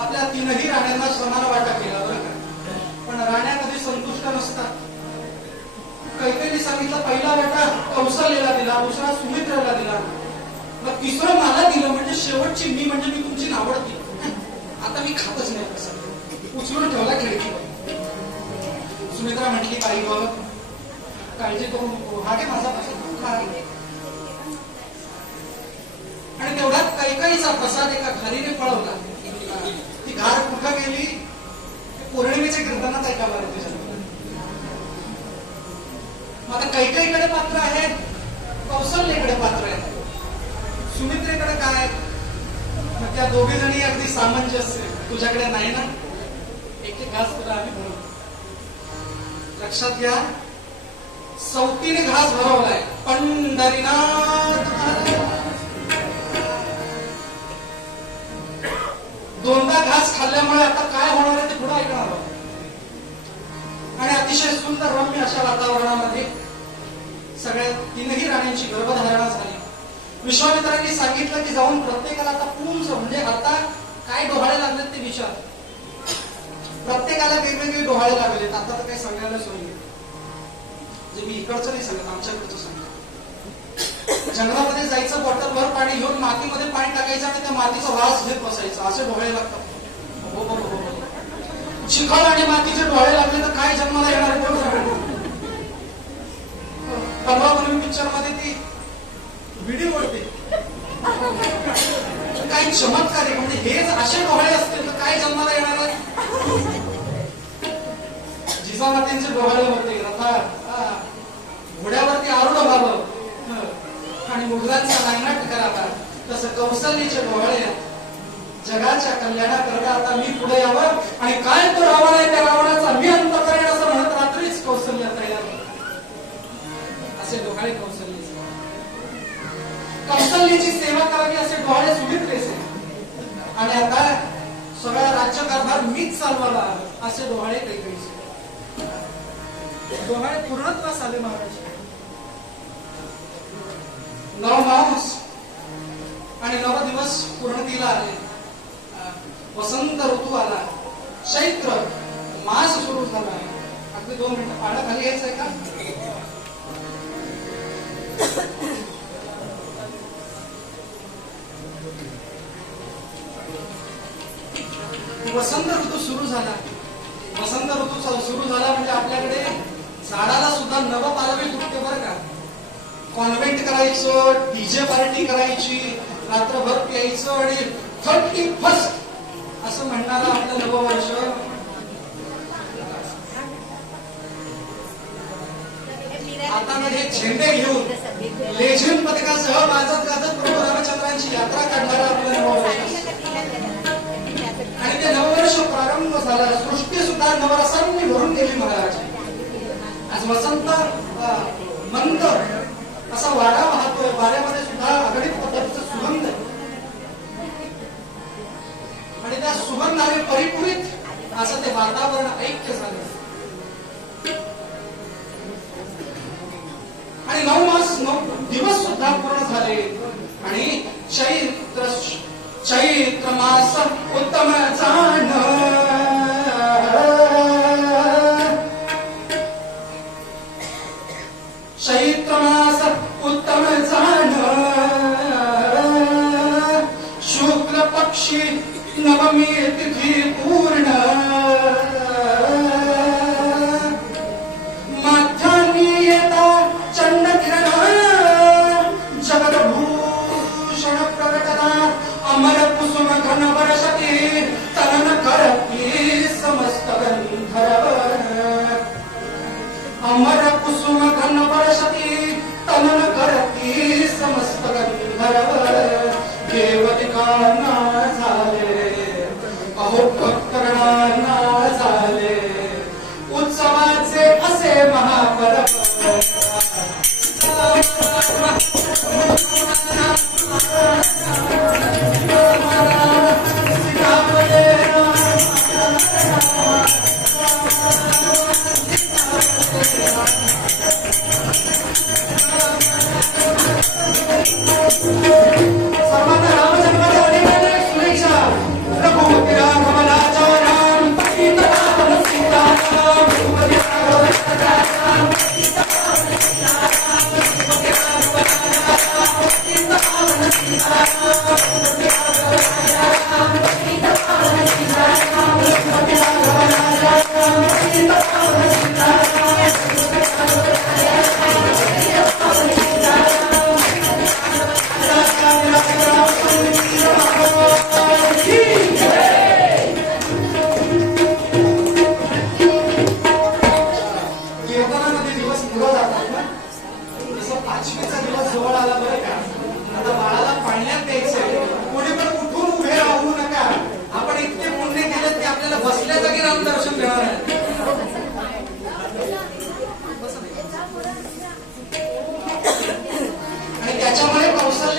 आपल्या तीनही राण्यांना समान वाटा केला बरं का. पण राण्या कधी संतुष्ट नसतात. कैकेयीने सांगितलं पहिला वाटा कौशल्याला दिला, दुसरा सुमित्रेला दिला, मग तिसरं मला दिलं म्हणजे शेवटची मी म्हणजे मी तुमची नावडती. आता मी खातच नाही कसं उचलून ठेवला खिडकीवर. सुमित्रा म्हटली बाई बघ काळजी करू नको, हा घे माझा प्रसाद तू खा. आणि तेवढ्यात कैकेयीचा प्रसाद एका घारीने पळवला. ती घार कुठं गेली पौर्णिमेच्या कीर्तनात ऐकायला आली तिच्या. मग आता कैकेयीकडे पात्र आहे, कौशल्येकडे पात्र आहे, सुमित्रेकडे काय. मग त्या दोघी जणी अगदी सामंजस्य. तुझ्याकडे नाही ना, एक एक घास तुला आम्ही भरवू. लक्षात घ्या, सौतीने घास भरवलाय. पंढरीनाथ दोनदा घास खाल्ल्यामुळे आता काय होणार आहे ते पुढे ऐकणार आहोत. आणि अतिशय सुंदर रम्य अशा वातावरणामध्ये सगळ्या तीनही राण्यांची गर्भधारणा झाली. विश्वामित्रांनी सांगितलं की जाऊन प्रत्येकाला आता पूंज म्हणजे आता काय डोहाळे लागलेत ते विचार. प्रत्येकाला वेगवेगळे डोहाळे लागलेत. आता तर काही सांगायला सोय नाही. म्हणजे मी इकडचं नाही सांगत, आमच्याकडचं सांगतो. जंगलामध्ये जायचं, बॉटलभर पाणी घेऊन मातीमध्ये पाणी टाकायचं आणि त्या मातीचा वास घेत बसायचं. असे डोहाळे लागतात. हो हो हो. चिखल आणि मातीचे डोहाळे लागले तर काय जन्माला येणार आहे? 15 पिक्चर मध्ये ती व्हिडिओ ओढते. काही चमत्कार आहे. म्हणजे हे असे डोहाळे असतील तर काय जन्माला येणार आहे? जिजामातेंचे डोहाळे होते रथात, घोड्यावरती आरूढ व्हावं आणि मुघलांचा नायनाट करावा, तसं कौशल्येचे डोहाळे जगाच्या कल्याणाकरता आता मी पुढे यावं आणि काय तो रावण आहे त्या रावणाचा मी अंत करेन असं म्हणत रात्रीच कौशल्य तयार. असे डोहाळे कौशल्येचे. कौशल्याची सेवा करावी असे डोहाळे सुमित्रेचे. आणि आता सगळा राज्यकारभार मीच चालवावा असे डोहाळे कैकेयीचे. डोहाळे पूर्णत्वास आले महाराज. 9 मास आणि 9 दिवस पूर्णतीला आले. वसंत ऋतू आला, चैत्र मास सुरू झाला. अगदी 2 मिनिटं पाडा खाली यायचंय का? वसंत ऋतू सुरू झाला. वसंत ऋतू सुरू झाला म्हणजे आपल्याकडे झाडाला सुद्धा नवपालवी फुटते बरं का. कॉन्व्हेंट करायचं, डीजे पार्टी करायची, रात्रभर प्यायचं आणि 31st असं म्हणणारा आपलं नववर्ष. हातामध्ये झेंडे घेऊन लेझिम पथकासह वाजत गाजत प्रभू रामचंद्रांची यात्रा काढणारा आपलं नववर्ष. आणि ते नववर्ष प्रारंभ झाला. सृष्टी सुद्धा नवरसांनी भरून गेली महाराज. आज वसंत मंद असा वारा वाहतोय. वाऱ्यामध्ये सुद्धा अगणित पद्धतीचा सुगंध आणि त्या सुगंधाने परिपूरित असं ते वातावरण ऐक्य झालं. आणि 9 मास 9 दिवस सुद्धा पूर्ण झाले. आणि चैत्र मास उत्तम जाण, चैत्र मास उत्तम जाण, शुक्ल पक्षी नवमी तिथी पूर्ण, माध्यान्ही येता चंद्रकिरण, जगद्भूषण प्रकटता, अमर कुसुम घन वर्षती, तनन करती समस्त गंधर्व. अमर कुसुम घन वर्षती, तनन करती समस्त गंधर्व. देवतिकांना झाले, अहो भक्तगणांना झाले, उत्सवाचे असे महापर्व.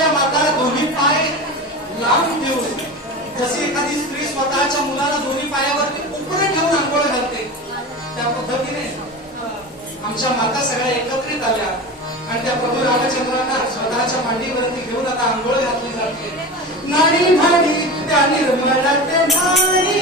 असलेल्या माता दोन्ही पाय लांब ठेवून, जशी एखादी स्त्री स्वतःच्या मुलाला दोन्ही पायावरती उकडे ठेवून आंघोळ घालते, त्या पद्धतीने आमच्या माता सगळ्या एकत्रित आल्या आणि त्या प्रभू रामचंद्रांना स्वतःच्या मांडीवरती घेऊन आता आंघोळ घातली जाते. नाडी भाडी त्या निर्मळाते नाडी,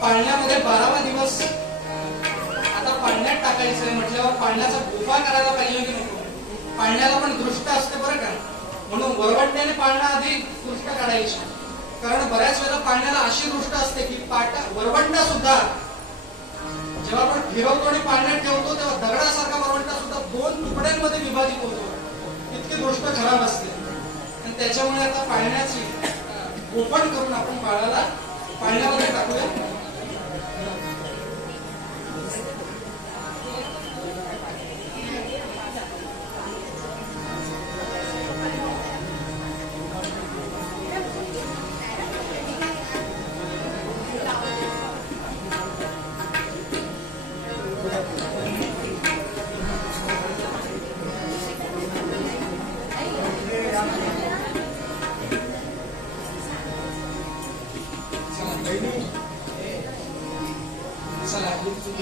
पाळण्यामध्ये 12वा दिवस आता पाळण्यात टाकायचंय म्हटल्यावर पाळण्याचा गोफा करायला पाहिजे की नको? पाळण्याला पण दृष्ट असते बरं का, म्हणून वरवटण्याने पाळणा आधी दृष्ट काढायची. कारण बऱ्याच वेळेला पाळण्याला अशी दृष्ट असते की वरवंटा सुद्धा जेव्हा आपण फिरवतो आणि पाळण्यात ठेवतो तेव्हा दगडासारखा वरवंटा सुद्धा 2 तुकड्यांमध्ये विभाजित होतो. इतकी दृष्ट खराब असते आणि त्याच्यामुळे आता पाळण्याची गोपन करून आपण पाळण्यामध्ये टाकूया.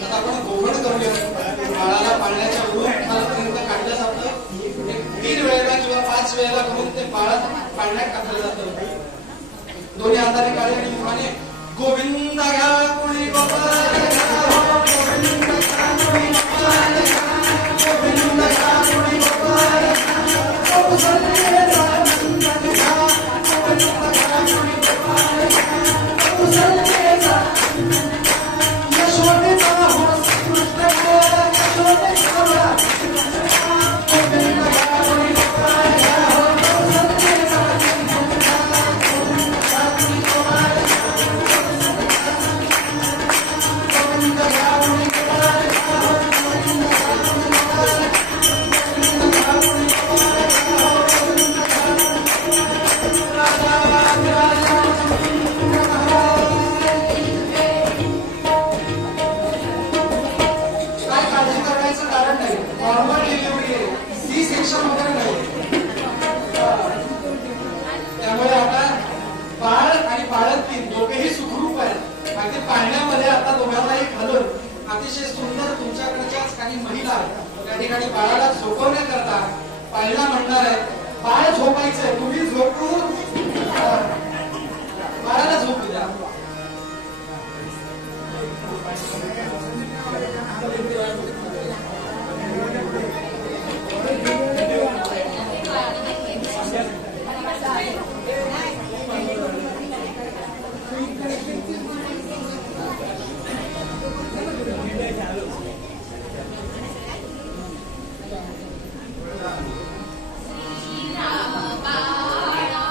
आता आपण गोवण करूया. बाळाला पाळण्याच्या उडून खालपर्यंत काढलं जातं. 3 वेळेला किंवा 5 वेळेला करून ते बाळ पाळण्यात टाकलं जातं. दोन्ही हाताने काढले आणि मुखाने गोविंद घ्या कोणी गोपाल घ्या, गोविंद घ्या कोणी गोपाल घ्या, गोविंद घ्या कोणी गोपाल घ्या, कौसल्याचा नंदन घ्या, गोविंद घ्या कोणी गोपाल घ्या, कौसल्याचा यशोदेचा हो श्रीकृष्ण घ्या, यशोदेचा गोविंद घ्या कोणी नॉर्मल डिलिव्हरी आहे, सी सेक्शन वगैरे नाही. त्यामुळे आता बाळ आणि बाळंतीण दोघेही सुखरूप आहेत. अगदी पाळण्यामध्ये आता दोघांनाही घालून अतिशय सुंदर तुमच्याकडच्याच काही महिला त्या ठिकाणी बाळाला झोपवण्याकरता पाळणा म्हणणार आहे. बाळ झोपायचंय, तुम्ही झोपून बाळाला झोप द्या. श्रीराम बाळा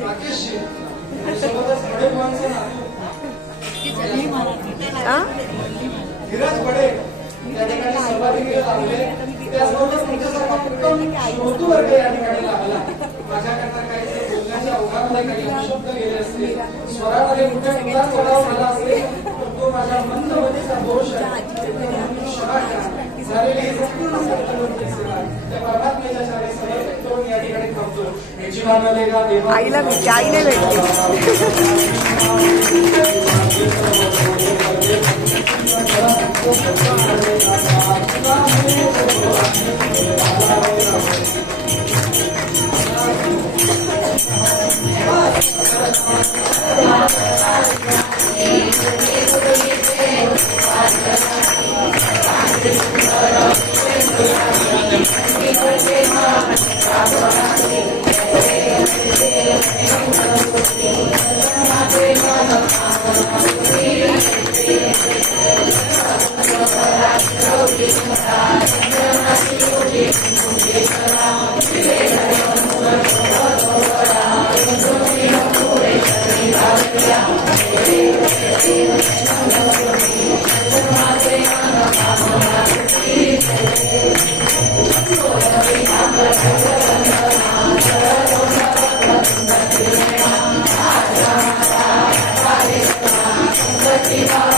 राकेशजी आणि सोबतच बडे बुवांचं नातू धीरज बडे त्या ठिकाणी सहभागी लावले. त्याचबरोबर तुमच्यासारखा उत्तम श्रोतृवर्ग या ठिकाणी लाभला. माझ्याकरता काही ते बोलण्याच्या ओघामध्ये काही शब्द गेले असते, स्वरामध्ये कुठे उतार चढाव झाला असेल तर तो माझ्या मंदमतीचा दोष आहे. क्षमा करा. झालेली ही संपूर्ण संकल्पना सेवा त्या परमात्म्याच्या चरणी समर्पित करून या ठिकाणी थांबतो. याची मानना देगा देवा आईला भेटते, आईने भेटते. देवा